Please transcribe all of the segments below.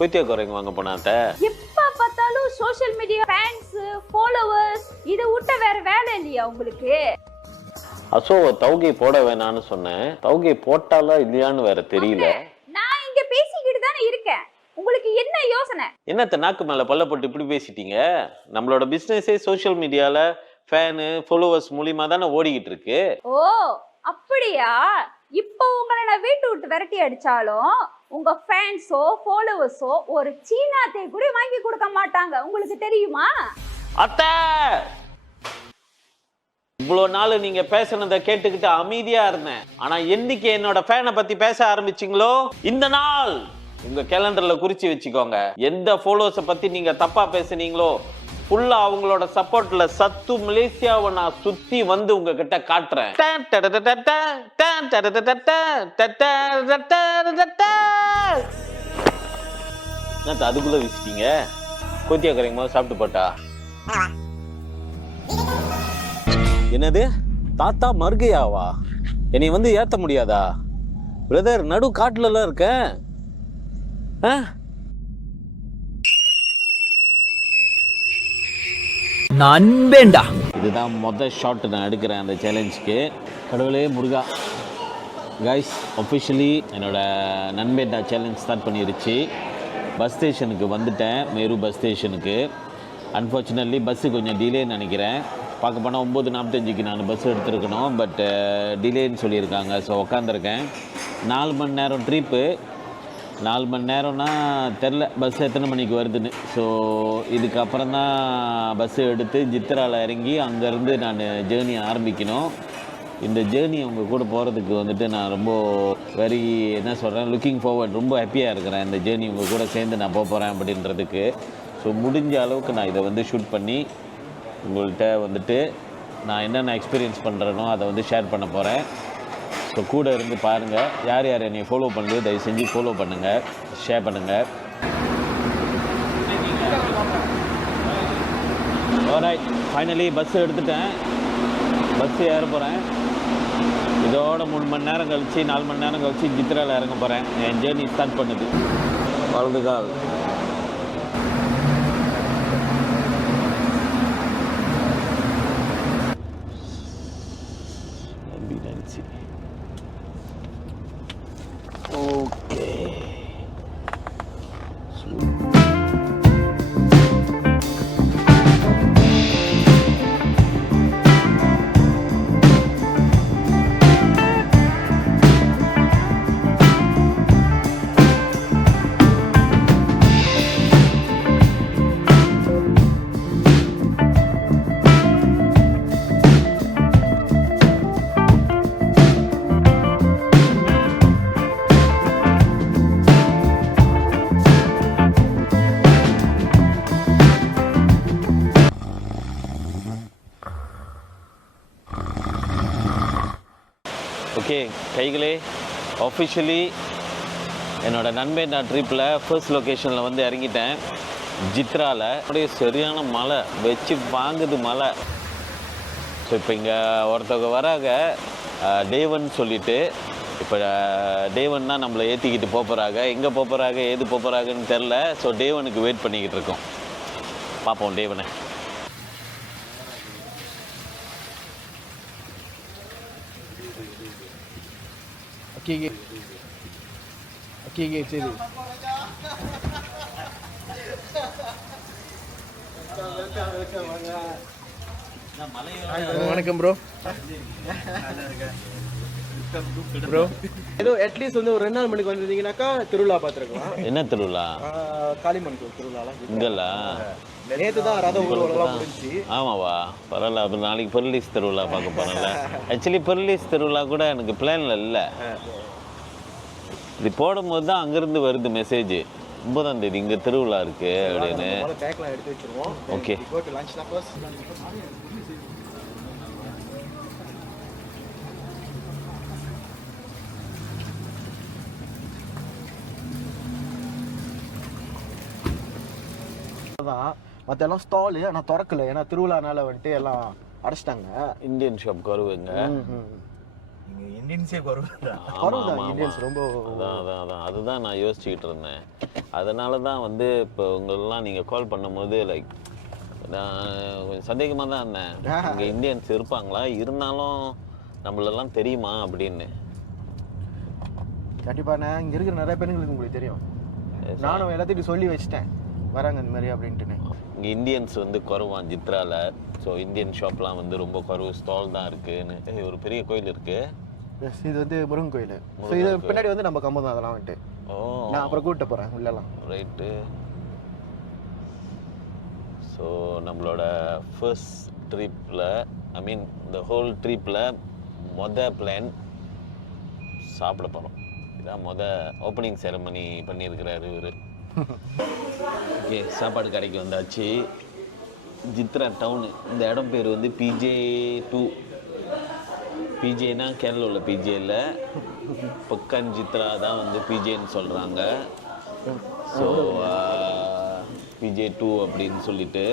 கொய்த்தியா குறைங்க வாங்க போனாத்த. எப்ப பார்த்தாலும் சோஷியல் மீடியா, ஃபேன்ஸ், ஃபாலோவர்ஸ், இதை விட்ட வேற வேலை இல்லையா உங்களுக்கு? அசோவ தௌகை போட வேணான்னு சொன்னேன். தௌகை போட்டாலா இல்லையான்னு வேற தெரியல. நான் இங்க பேசிக்கிட்டு தானே இருக்கேன். உங்களுக்கு என்ன யோசனை? என்னத்த நாக்கு மேல பல்ல போட்டு இப்படி பேசிட்டீங்க? நம்மளோட பிசினஸே சோஷியல் மீடியால ஃபேனு ஃபாலோவர்ஸ் மூலியமா தானே ஓடிக்கிட்டு இருக்கு. ஓ அப்படியா? இப்போ உங்களை நான் வீட்டு விட்டு விரட்டி அடிச்சாலும் உங்க ஃபேன்ஸோ ஃபாலோவர்ஸோ ஒரு சீனாத்தை கூட வாங்கி கொடுக்க மாட்டாங்க. உங்களுக்கு தெரியுமா? அத்தை, இவ்வளோ நாள் நீங்க பேசுனதை கேட்டுக்கிட்டு அமைதியா இருந்தேன். ஆனா என்னைக்கு என்னோட ஃபேனை பத்தி பேச ஆரம்பிச்சிங்களோ, இந்த நாள் உங்க கேலண்டர்ல குறிச்சு வச்சுக்கோங்க. எந்த ஃபாலோவர்ஸை பத்தி நீங்க தப்பா பேசுனீங்களோ ஃபுல்லா அவங்களோட சப்போர்ட்ல சத்து மலேசியாவை நான் சுத்தி வந்து உங்ககிட்ட காட்டுறேன். அதுக்குள்ள வீசிட்டீங்க. கொத்தியா கரையும் போது சாப்பிட்டு போட்டா. என்னது தாத்தா மர்கையாவா? என்னை வந்து ஏத்த முடியாதா பிரதர்? நடு காட்டுல இருக்கேன். நண்பேண்டா, இதுதான் மொதல் ஷாட் நான் எடுக்கிறேன் அந்த சேலஞ்சுக்கு. கடவுளே முருகா. கைஸ், ஒஃபிஷியலி என்னோட நண்பேண்டா சேலஞ்ச் ஸ்டார்ட் பண்ணிருச்சு. பஸ் ஸ்டேஷனுக்கு வந்துட்டேன், மேரு பஸ் ஸ்டேஷனுக்கு. அன்ஃபார்ச்சுனேட்லி பஸ்ஸு கொஞ்சம் டிலேன்னு நினைக்கிறேன். பார்க்க போனால் 9:45க்கு நான் பஸ் எடுத்துருக்கணும். பட் டிலேன்னு சொல்லியிருக்காங்க. ஸோ உக்காந்துருக்கேன். 4 மணி நேரம் ட்ரிப்பு. 4 மணி நேரம்னா தெரில பஸ் எத்தனை மணிக்கு வருதுன்னு. ஸோ இதுக்கப்புறம் தான் பஸ்ஸு எடுத்து ஜித்ராவில் இறங்கி அங்கேருந்து நான் ஜேர்னி ஆரம்பிக்கணும். இந்த ஜேர்னி அவங்க கூட போகிறதுக்கு வந்துட்டு நான் ரொம்ப என்ன சொல்கிறேன், லுக்கிங் ஃபார்வர்ட், ரொம்ப ஹாப்பியாக இருக்கிறேன். இந்த ஜேர்னி உங்கள் கூட சேர்ந்து நான் போகிறேன் அப்படின்றதுக்கு. ஸோ முடிஞ்ச அளவுக்கு நான் இதை வந்து ஷூட் பண்ணி உங்கள்கிட்ட வந்துட்டு நான் என்னென்ன எக்ஸ்பீரியன்ஸ் பண்ணுறேனோ அதை வந்து ஷேர் பண்ண போகிறேன். ஸோ கூட இருந்து பாருங்கள். யார் யார் என்னை ஃபாலோ பண்ணுறது தயவு செஞ்சு ஃபாலோ பண்ணுங்கள், ஷேர் பண்ணுங்கள். ஆல்ரைட், ஃபைனலி பஸ் எடுத்துட்டேன். பஸ்ஸு ஏற போகிறேன். இதோட 3 மணி நேரம் கழிச்சு 4 மணி நேரம் கழிச்சு ஜித்ராவில் இறங்க போகிறேன். என் ஜேர்னி ஸ்டார்ட் பண்ணுது. வலதுகால் ஓகே கைகளே, ஆஃபிஷியலி என்னோடய நண்பேண்டா ட்ரிப்பில் ஃபர்ஸ்ட் லொக்கேஷனில் வந்து இறங்கிட்டேன், ஜித்ராவில். அப்படியே சரியான மழை வச்சு வாங்குது மழை. ஸோ இப்போ இங்கே ஒருத்தவங்க வராங்க, டேவன் சொல்லிவிட்டு. இப்போ டேவன் தான் நம்மளை ஏற்றிக்கிட்டு போகிறாங்க. எங்கே போகிறாங்க, ஏது போகிறாங்கன்னு தெரில. ஸோ டேவனுக்கு வெயிட் பண்ணிக்கிட்டு இருக்கோம். பார்ப்போம் டேவனை. சரி. வணக்கம் ப்ரோ. ப்ரோ ஏதோ அட்லீஸ்ட் வந்து ஒரு 2 நாள் மணிக்கு வந்திருந்தீங்கன்னாக்கா திருவிழா பார்த்துருக்கலாம். என்ன திருவிழா? காளிமன் திருவிழா இங்கெல்லாம் நேற்று தான் ரத ஊர்வலம் முடிஞ்சு. ஆமாவா, பரவாயில்ல. அப்புறம் நாளைக்கு பெர்லிஸ் திருவிழா பார்க்க போகிறேன்ல. ஆக்சுவலி பெர்லிஸ் திருவிழா கூட எனக்கு பிளான்ல இல்லை. இது போடும்போது தான் அங்கேருந்து வருது மெசேஜ், 9ஆம் தேதி இங்கே திருவிழா இருக்குது அப்படின்னு. ஓகே, மற்ற எல்லாம் ஸ்டாலு ஆனால் திறக்கல. ஏன்னா திருவிழானால வந்துட்டு எல்லாம் அடைச்சிட்டாங்க. Indian shop வருவேங்க. நீங்கள் இந்தியன்ஸே குறவுதான். இந்தியன்ஸ் ரொம்ப அதுதான் நான் யோசிச்சுக்கிட்டு இருந்தேன். அதனால தான் வந்து இப்போ உங்களெல்லாம் நீங்கள் கால் பண்ணும்போது லைக் நான் கொஞ்சம் சந்தேகமாக தான் இருந்தேன், இங்கே இந்தியன்ஸ் இருப்பாங்களா, இருந்தாலும் நம்மளெல்லாம் தெரியுமா அப்படின்னு. கண்டிப்பாண்ணே, இங்கே இருக்கிற நிறைய பெண்களுக்கு உங்களுக்கு தெரியும். நானும் எல்லாத்தையும் சொல்லி வச்சுட்டேன் வராங்க இந்த மாதிரி அப்படின்ட்டுன்னு. இங்கே இந்தியன்ஸ் வந்து குறவான் சித்ராவில். ஸோ இந்தியன் ஷாப்லாம் வந்து ரொம்ப குறவு ஸ்டால் தான் இருக்குன்னு. ஒரு பெரிய கோயில் இருக்குது. இது வந்து முருகன் கோயில். ஸோ இது பின்னாடி வந்து நம்ம கம்பம் தான் அதெல்லாம் வந்துட்டு. நான் அப்புறம் கூப்பிட்டு போகிறேன் உள்ளலாம். ரைட்டு. ஸோ நம்மளோட ஃபர்ஸ்ட் ட்ரிப்பில், ஐ மீன் இந்த ஹோல் ட்ரிப்பில் பிளான் சாப்பிட போகிறோம். இதான் ஓப்பனிங் செரமனி பண்ணியிருக்கிறாரு இவர். ஓகே, சாப்பாடு கடைக்கு வந்தாச்சு. சித்ரா டவுனு. இந்த இடம் பேர் வந்து PJ2. பிஜேனா கேரளா உள்ள பிஜே இல்லை, பக்கன் சித்ரா தான் வந்து பிஜேன்னு சொல்கிறாங்க. ஸோ PJ2 அப்படின்னு சொல்லிட்டு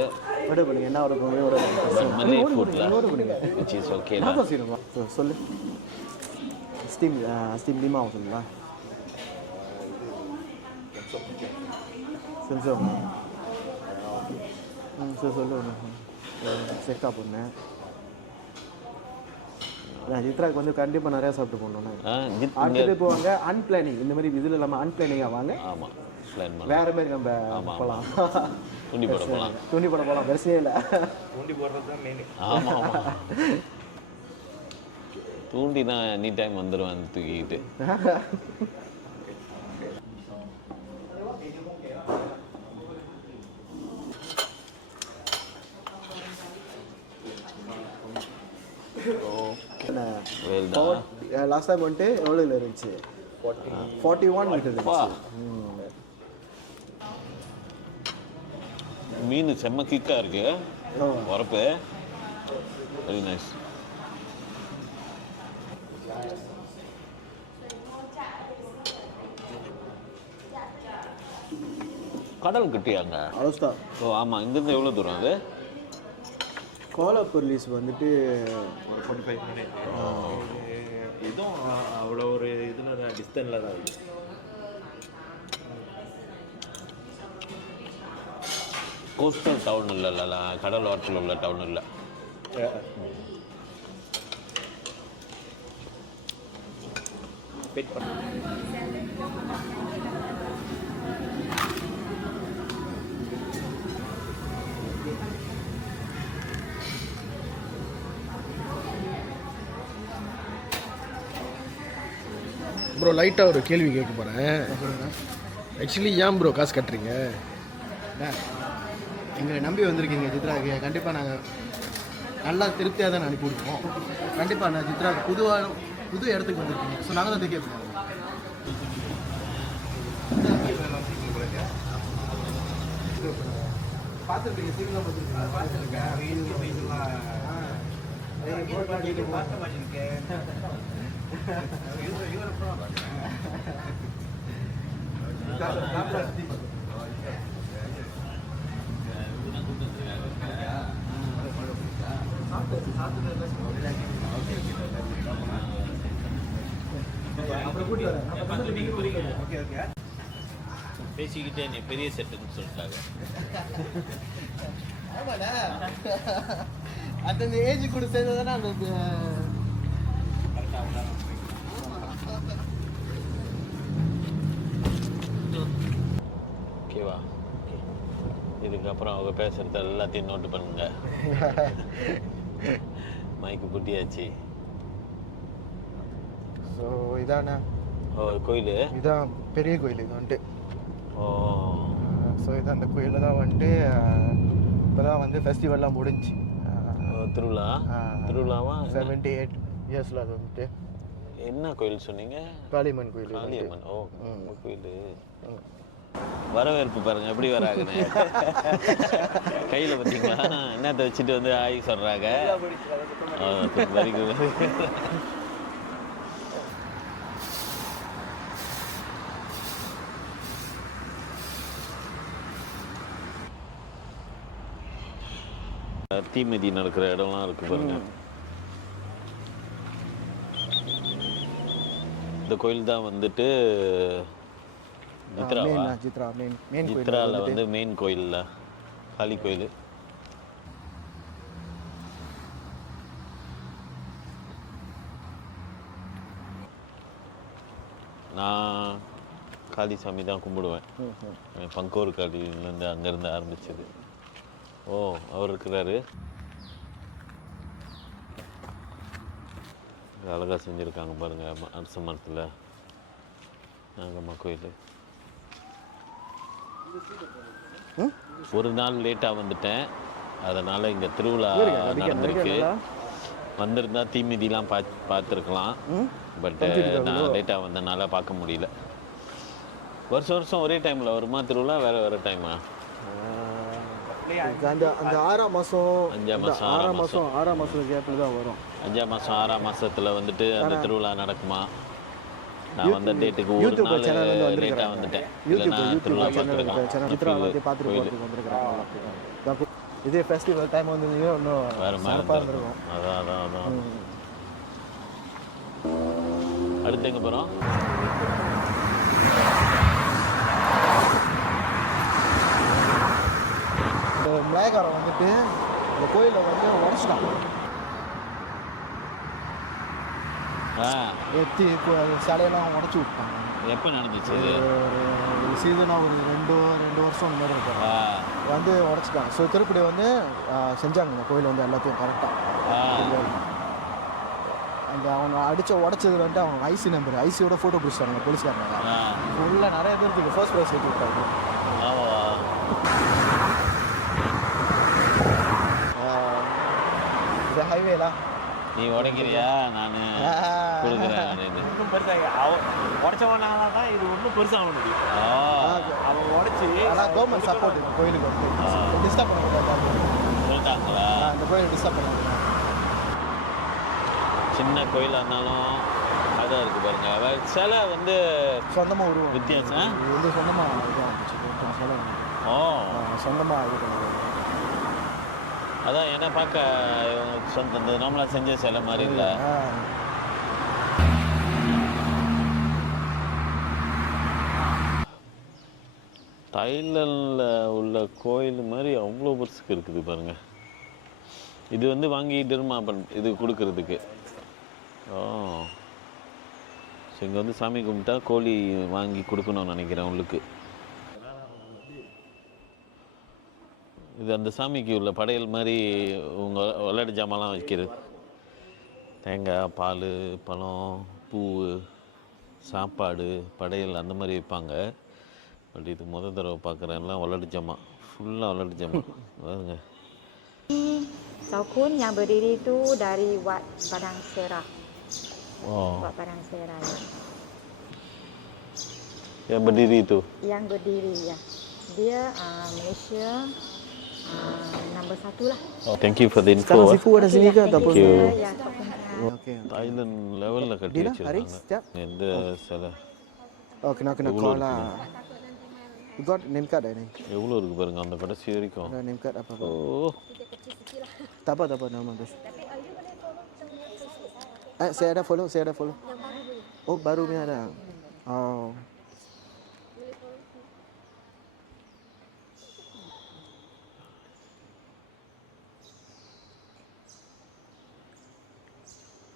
மல்லே ஃபுட்டில் விச் இஸ் ஓகே. சொல்லு ஸ்டீம் லீமா சொல்லுங்களா? செஞ்சோம். சரி சொல்லு. செக்கா பொண்ணேன். சித்ராக்கு வந்து கண்டிப்பாக நிறையா சாப்பிட்டு போகணும். அடுத்தது போவாங்க அன்பிளானிங். இந்த மாதிரி இதில் இல்லாமல் அன்பிளானிங்காக வாங்க. ஆமாம், வேறு மாதிரி நம்ம போகலாம். தூண்டி போட போகலாம். தூண்டி போட போகலாம். பெருசே இல்லை. தூண்டி போடுறது தான் மெயின். ஆமாம் ஆமாம். தூண்டி தான் எனி டைம் வந்துடுவேன் தூக்கிக்கிட்டு. லாஸ்ட் டைம் வந்துட்டு எவ்வளோ இருந்துச்சு? 41 இருந்துச்சு. மீன் செம்ம கிக்காக இருக்கு, உரப்பு. Very nice. கடல் கிட்டியாங்க? அவ்வளோதான். ஓ ஆமாம். இங்கேருந்து எவ்வளோ தூரம் அது? கோலாப்பூர் லீஸ் வந்துட்டு ஒரு 45 மினிட். இதுவும் அவ்வளோ ஒரு இதில் டிஸ்டன்ஸில் தான் இருக்குது. கோஸ்டல் டவுன் இல்லைல்ல, கடல் ஓரத்தில் உள்ள டவுன் இல்லை. ப்ரோ லைட்டாக ஒரு கேள்வி கேட்க போகிறேன். ஆக்சுவலி ஏன் ப்ரோ காசு கட்டுறீங்க? எங்களை நம்பி வந்திருக்கீங்க சித்ராவுக்கு. கண்டிப்பாக நாங்கள் நல்லா திருப்தியாக தான் அனுப்பி விடுவோம். கண்டிப்பாக நான் சித்ராவுக்கு புது இடத்துக்கு வந்திருக்கீங்க. ஸோ நாங்கள் தான் தைக்க போகிறோம். பார்த்துருக்கீங்க, சீக்கிரம் பேசிக்கிட்டே நீ பெரிய செட்டுன்னு சொல்லிட்டாங்க. ஆமாண்ணா, அந்த ஏஜ் கூட சேர்ந்ததானே அந்த ஓகேவா? இதுக்கப்புறம் அவங்க பேசுறது எல்லாத்தையும் நோட்டு பண்ணுங்க. மைக்கு புட்டியாச்சு. ஸோ இதாண்ணா கோயில். இதான் பெரிய கோயில். இது வந்துட்டு ஸோ இதான் அந்த கோயிலில் தான் வந்துட்டு இப்போ தான் வந்து ஃபெஸ்டிவல்லாம் முடிஞ்சு திருவிழாவா 78 இயர்ஸில் அது வந்துட்டு. என்ன கோயில் சொன்னீங்க? காளியம்மன் கோயில். காளியம்மன். ஓ கோயில். வரவேற்பு பாருங்க எப்படி வராங்கன்னு. கையில் பார்த்தீங்களா என்னத்தை வச்சுட்டு வந்து ஆகி சொல்கிறாங்க. Very good. தீமிதி நடக்கிற இடம்லாம் இருக்கு பாருங்க. இந்த கோயில் தான் வந்துட்டு சித்ராவா சித்ரா மெயின் சித்ராவில் வந்து மெயின் கோயிலில் காளி கோயில். நான் காளி சாமி தான் கும்பிடுவேன். பங்கோர் காளிலேருந்து அங்கேருந்து ஆரம்பிச்சது. ஓ, அவர் இருக்கிறாரு. அழகாக செஞ்சுருக்காங்க பாருங்கள் அரச மரத்தில். நாங்கம்மா கோயில். ஒரு நாள் லேட்டாக வந்துட்டேன், அதனால் இங்கே திருவிழா நடந்திருக்கு. வந்திருந்தா தீமிதிலாம் பார்த்துருக்கலாம். பட் நான் லேட்டாக வந்தனால பார்க்க முடியல. வருஷம் வருஷம் ஒரே டைமில் வருமா திருவிழா? வேறு டைமா? அந்த 6ஆம் மாதம் 5ஆம் மாதம் கேப்பில் தான் வரும். 5ஆம் மாதம் 6ஆம் மாதத்தில் வந்துட்டு அந்த திருவிழா நடக்குமா? நான் வந்த டேட்டுக்கு ஒரு நாள் லேட்டாக வந்துட்டேன். இல்லைன்னா திருவிழா பார்த்துருக்கேன். இதே ஃபெஸ்டிவல் டைம் வந்து இன்னும் வேறு மாதிரி இருக்கும். அதான் அடுத்து எங்கே போகிறோம்? இந்த மலையக்காரன் வந்துட்டு இந்த கோயிலை வந்து உடச்சிட்டான். எத்தி சிலையெல்லாம் உடச்சி விட்டாங்க. எப்போ நடந்துச்சு இது? ஒரு சீசனாக ஒரு ரெண்டு வருஷம் இந்த மாதிரி இருக்கும். வந்து உடச்சிட்டாங்க. ஸோ திருப்பதி வந்து செஞ்சாங்க இந்த கோயில் வந்து எல்லாத்தையும் கரெக்டாக. அந்த அவங்க உடச்சது வந்துட்டு அவங்க ஐசி நம்பர், ஐசியோட ஃபோட்டோ பிடிச்சிட்டாங்க போலீஸ்காரங்க. ஃபுல்லாக நிறைய பேருக்கு ஃபர்ஸ்ட் ப்ரைஸ் ஏற்றி விட்டாங்க. இது ஹைவேலாம் நீ உடைக்கிறியா? நான் கொடுக்குறேன். உடச்சவனால தான் இது ஒன்றும் பெருசாக முடியும். அவன் உடச்சி ஆனால் கவர்மெண்ட் சப்போர்ட் இந்த கோயிலுக்கு வந்து டிஸ்டர்ப் பண்ண சொல்லிட்டாங்களா? இந்த கோயில் டிஸ்டர்ப் பண்ணாங்க. சின்ன கோயிலாக இருந்தாலும் அதான் இருக்குது பாருங்க. சிலை வந்து சொந்தமாக உருவம் வித்தியாசம். இது வந்து சொந்தமாக இதுவும் சிலை. சொந்தமாக இது பண்ணுறது. அதான் என்ன பார்க்க சொந்த நார்மலாக செஞ்ச சிலை மாதிரி இல்லை. தாய்லாண்டில் உள்ள கோயில் மாதிரி அவ்வளோ பெருசுக்கு இருக்குது பாருங்க. இது வந்து வாங்கி டெர்மா இது கொடுக்கறதுக்கு. ஸோ இங்கே வந்து சாமி கும்பிட்டா கோழி வாங்கி கொடுக்கணும்னு நினைக்கிறேன் உள்ளுக்கு. இது அந்த சாமிக்கு உள்ள படையல் மாதிரி உங்கள் விளையாட்டு ஜாமான்லாம் வைக்கிறது. தேங்காய், பால், பழம், பூ, சாப்பாடு, படையல் அந்த மாதிரி வைப்பாங்க. பட் இது தடவை பார்க்குறேன்லாம் விளையாட்டு ஜாமான், ஃபுல்லாக விளையாட்டு ஜாமான் பாருங்க. Saukun yang berdiri itu dari Wat Padang Serah. Oh. Wat Padang Serah ya. Yang berdiri itu? Yang berdiri ya. Dia Malaysia nombor 1 lah. Oh, thank you for the info. Sekarang Sifu ada sini ke ataupun? Thank you. Ya, Okay. Thailand level-ல கட்டி வச்சிருக்காங்க. எந்த சிலை? Oh, kena call lah. You got name card ni? எவ்வளோ இருக்கு பாருங்க அந்த கடைசி வரைக்கும். Ada name card apa? Oh. Tak apa nama bos. Saya ada follow. Oh, baru ni ada. Oh.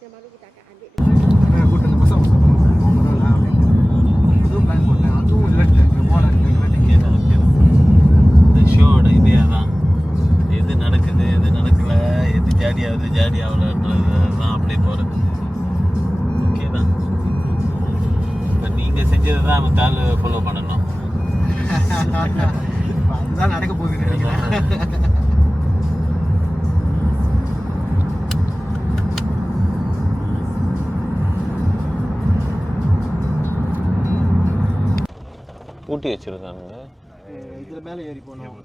Yang baru kita akan ambil. Aku dah pasal. Itu plan buat. Aku lihat இந்த ஷோட இதே தான். எது நடக்குது, எது நடக்கல, எது ஜாடி ஆகலன்றது தான் அப்படியே போகிறது. ஓகே தான். இப்போ நீங்கள் செஞ்சதை தான் நம்ம தாள் ஃபாலோ பண்ணணும். அதுதான் நடக்க போகுதுன்னு நினைக்கிறேன். ஊட்டி வச்சுருக்கானுங்க. இதில் மேலே ஏறி போகணும்.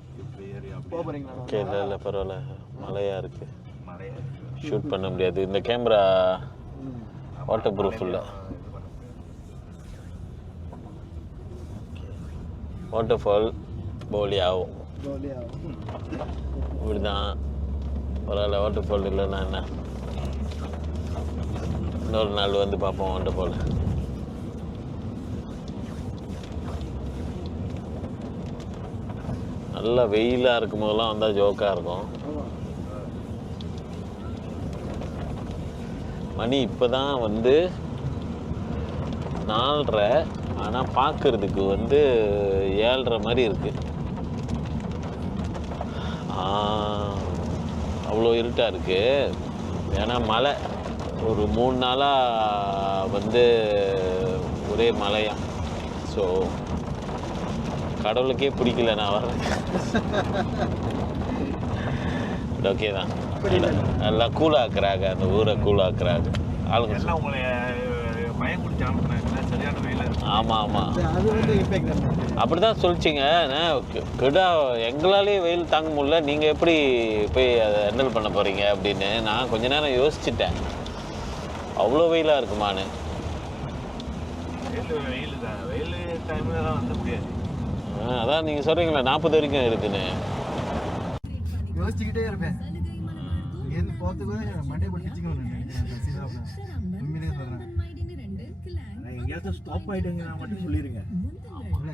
போகிறீங்களா? ஓகே, இல்லை பரவாயில்ல. மழையாக இருக்குது, ஷூட் பண்ண முடியாது. இந்த கேமரா வாட்டர் ப்ரூஃப் இல்லை. வாட்டர் ஃபால் போலி ஆகும். இப்படி தான். பரவாயில்ல, வாட்டர் ஃபால் இல்லைன்னா என்ன, இன்னொரு நாள் வந்து பார்ப்போம் வாட்டர் ஃபால். நல்ல வெயிலாக இருக்கும் போதெல்லாம் வந்தால் ஜோக்காக இருக்கும். மணி இப்போ தான் வந்து 4:30, ஆனால் பார்க்குறதுக்கு வந்து 7:30 மாதிரி இருக்குது. அவ்வளோ இருட்டாக இருக்குது. ஏன்னா மழை ஒரு 3 நாளாக வந்து ஒரே மழையாம். ஸோ கடவுளுக்கே பிடிக்கல நான் வரேன். ஓகே தான், நல்லா கூலாக்குறாங்க, அந்த ஊரை கூலாக்குறாங்க ஆளுங்க. எல்லாம் உங்களை பயம் பிடிச்சி அனுப்புனாங்க, சரியான வெயில. ஆமாம் ஆமாம், அது வந்து இம்பேக்ட் தான். அப்படி தான் சொல்லிச்சிங்க. கிடா எங்களாலேயே வெயில் தாங்க முடியல, நீங்கள் எப்படி போய் அதை ஹேண்டில் பண்ண போகிறீங்க அப்படின்னு நான் கொஞ்ச நேரம் யோசிச்சுட்டேன். அவ்வளோ வெயிலாக இருக்குமான்னு. வெயில் தான், வெயில் டைமில் தான் வந்து முடியாது. அதான் நீங்கள் சொல்கிறீங்களா 40 வரைக்கும் இருக்குன்னு. யோசிச்சுக்கிட்டே இருப்பேன். இங்கேருந்து போகிறதுக்கு மண்டே படிச்சுக்கணும் உண்மையிலே சொல்கிறேன். எங்கேயாச்சும் ஸ்டாப் ஆகிட்டீங்கன்னா மட்டும் சொல்லிடுங்க.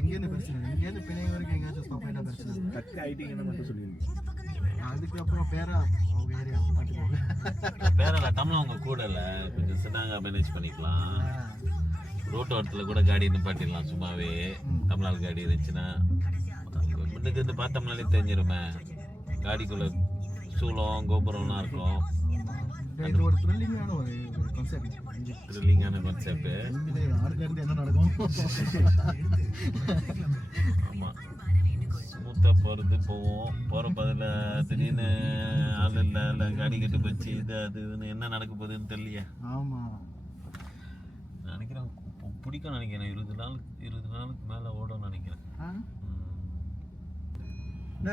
அங்கேருந்து பிரச்சனை, இங்கேருந்து பிணை வரைக்கும் எங்கேயாச்சும் ஸ்டாப் ஆகிட்டா பிரச்சனை. கட் ஆகிட்டீங்கன்னா மட்டும் சொல்லிடுங்க. அதுக்கப்புறம் பேரா அவங்க ஏரியா மாட்டிக்கோங்க. பேரில் தமிழ் அவங்க கூட இல்லை, கொஞ்சம் சின்னாங்க மேனேஜ் பண்ணிக்கலாம். ரோட்டு ஓரத்தில் கூட காடி நிப்பாட்டிடலாம் சும்மாவே. தமிழால் காடி இருந்துச்சுன்னா முன்னுக்கு இருந்து பார்த்தோம்னாலே தெரிஞ்சிருமே. காடிக்குள்ளே சூளம் கோபுரம்லாம் இருக்கும். இது ஒரு த்ரில்லிங்கான ஒரு கான்செப்ட். த்ரில்லிங்கான கான்செப்ட்டு. யாருக்கிட்ட என்ன நடக்கும். ஆமாம், ஸ்மூத்தாக போகிறது போவோம். போகிற பதில் திடீர்னு ஆள் இல்லை காடி கட்டு போச்சு, இது அதுன்னு என்ன நடக்க போகுதுன்னு தெரியலையே. ஆமாம், நினைக்கிறேன் பிடிக்கும் நினைக்கிறேன். 20 நாளுக்கு மேலே ஓடும்னு நினைக்கிறேன்.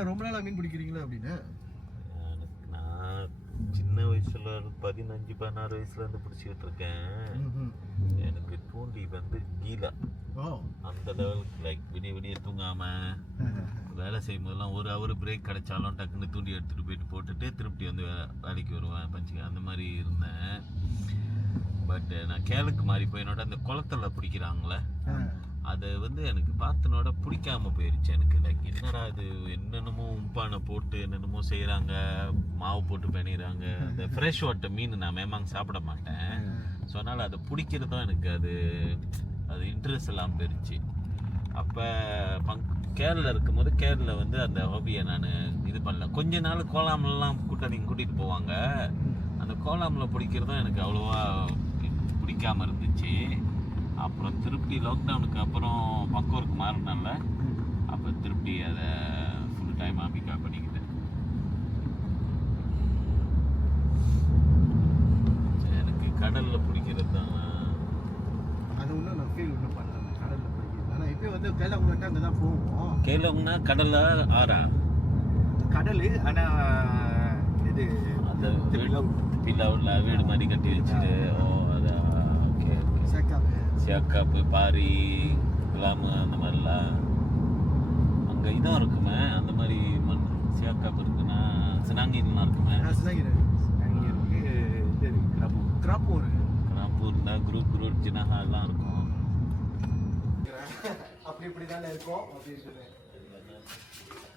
ரொம்ப நாளாக மீன் பிடிக்கிறீங்களா அப்படின்னு? நான் சின்ன வயசுல 15-16 வயசுலேருந்து பிடிச்சிக்கிட்டு இருக்கேன். எனக்கு தூண்டி வந்து கீழே அந்த லெவலுக்கு லைக் விடிய தூங்காமல் வேலை செய்யும் போதெல்லாம் 1 hour பிரேக் கிடைச்சாலும் டக்குன்னு தூண்டி எடுத்துகிட்டு போயிட்டு போட்டுட்டு திருப்பி வந்து வேலைக்கு வருவேன் பஞ்சுக்கு. அந்த மாதிரி இருந்தேன். பட் நான் கேளுக்கு மாறி போயினோட அந்த குளத்தில் பிடிக்கிறாங்களே, அது வந்து எனக்கு பார்த்தனோட பிடிக்காம போயிடுச்சு. எனக்கு லைக் என்னடா இது, என்னென்னமோ உப்பானை போட்டு என்னென்னமோ செய்கிறாங்க, மாவு போட்டு பண்ணிடுறாங்க. அந்த ஃப்ரெஷ் வாட்டர் மீன் நான் மேமாங்க சாப்பிட மாட்டேன். ஸோ அதனால் அதை பிடிக்கிறதும் எனக்கு அது இன்ட்ரெஸ்ட் எல்லாம் போயிடுச்சு. அப்போ கேரளில் இருக்கும்போது கேரளில் வந்து அந்த ஹாபியை நான் இது பண்ணல. கொஞ்ச நாள் கோலாமெல்லாம் கூட்டிகிட்டு போவாங்க. அந்த கோலாமில் பிடிக்கிறதும் எனக்கு அவ்வளோவா பிடிக்காமல் இருந்துச்சு. அப்புறம் திருப்பி லாக்டவுனுக்கு அப்புறம் பக்கோருக்கு மாறினால அப்போ திருப்பி அதை ஃபுல் டைம் அம்பிக்கா பண்ணிக்கிட்டேன். எனக்கு கடலில் பிடிக்கிறது தான் அது ஒன்றும் நான் ஃபீல் ஒன்றும் பண்ணல கடலில் பிடிக்கிறது. ஆனால் இப்போ வந்து கேரளா அங்கே தான் போவோம். கேரளாவுன்னா கடலில் ஆறா கடல். ஆனால் இது அந்த பில்லாவில் வீடு மாதிரி கட்டி வச்சுட்டு அதான் ஓகே சேக்காப்பு பாரி கிளாமு அந்த மாதிரிலாம் அங்கே இதான் இருக்குமே. அந்த மாதிரி மண் சேக்காப்பு இருக்குன்னா சினாங்கிலாம் இருக்குமே. கிராப்பூர் இருந்தால் குரூப் ஜினாகா எல்லாம் இருக்கும். அப்படி இப்படி தானே இருக்கும். அப்படி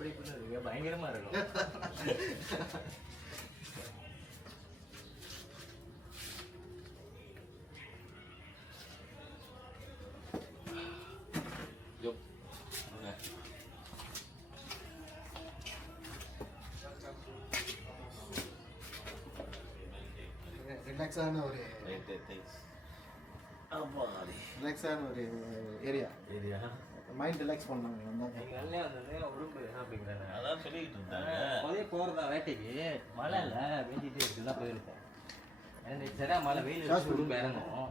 இருக்குது பயங்கரமா இருக்கும். ரிலாக்ஸான ஒரு ஏரியா. மைண்ட் ரிலாக்ஸ் பண்ணாங்க. அதான் சொல்லிக்கிட்டு இருந்தாங்க. அதே போகிறதா வேட்டைக்கு மழை இல்லை வேண்டிகிட்டே இருக்குதான் போயிருக்கோம். எனக்கு சரியா மழை வெயில் ரொம்ப இறங்கும்.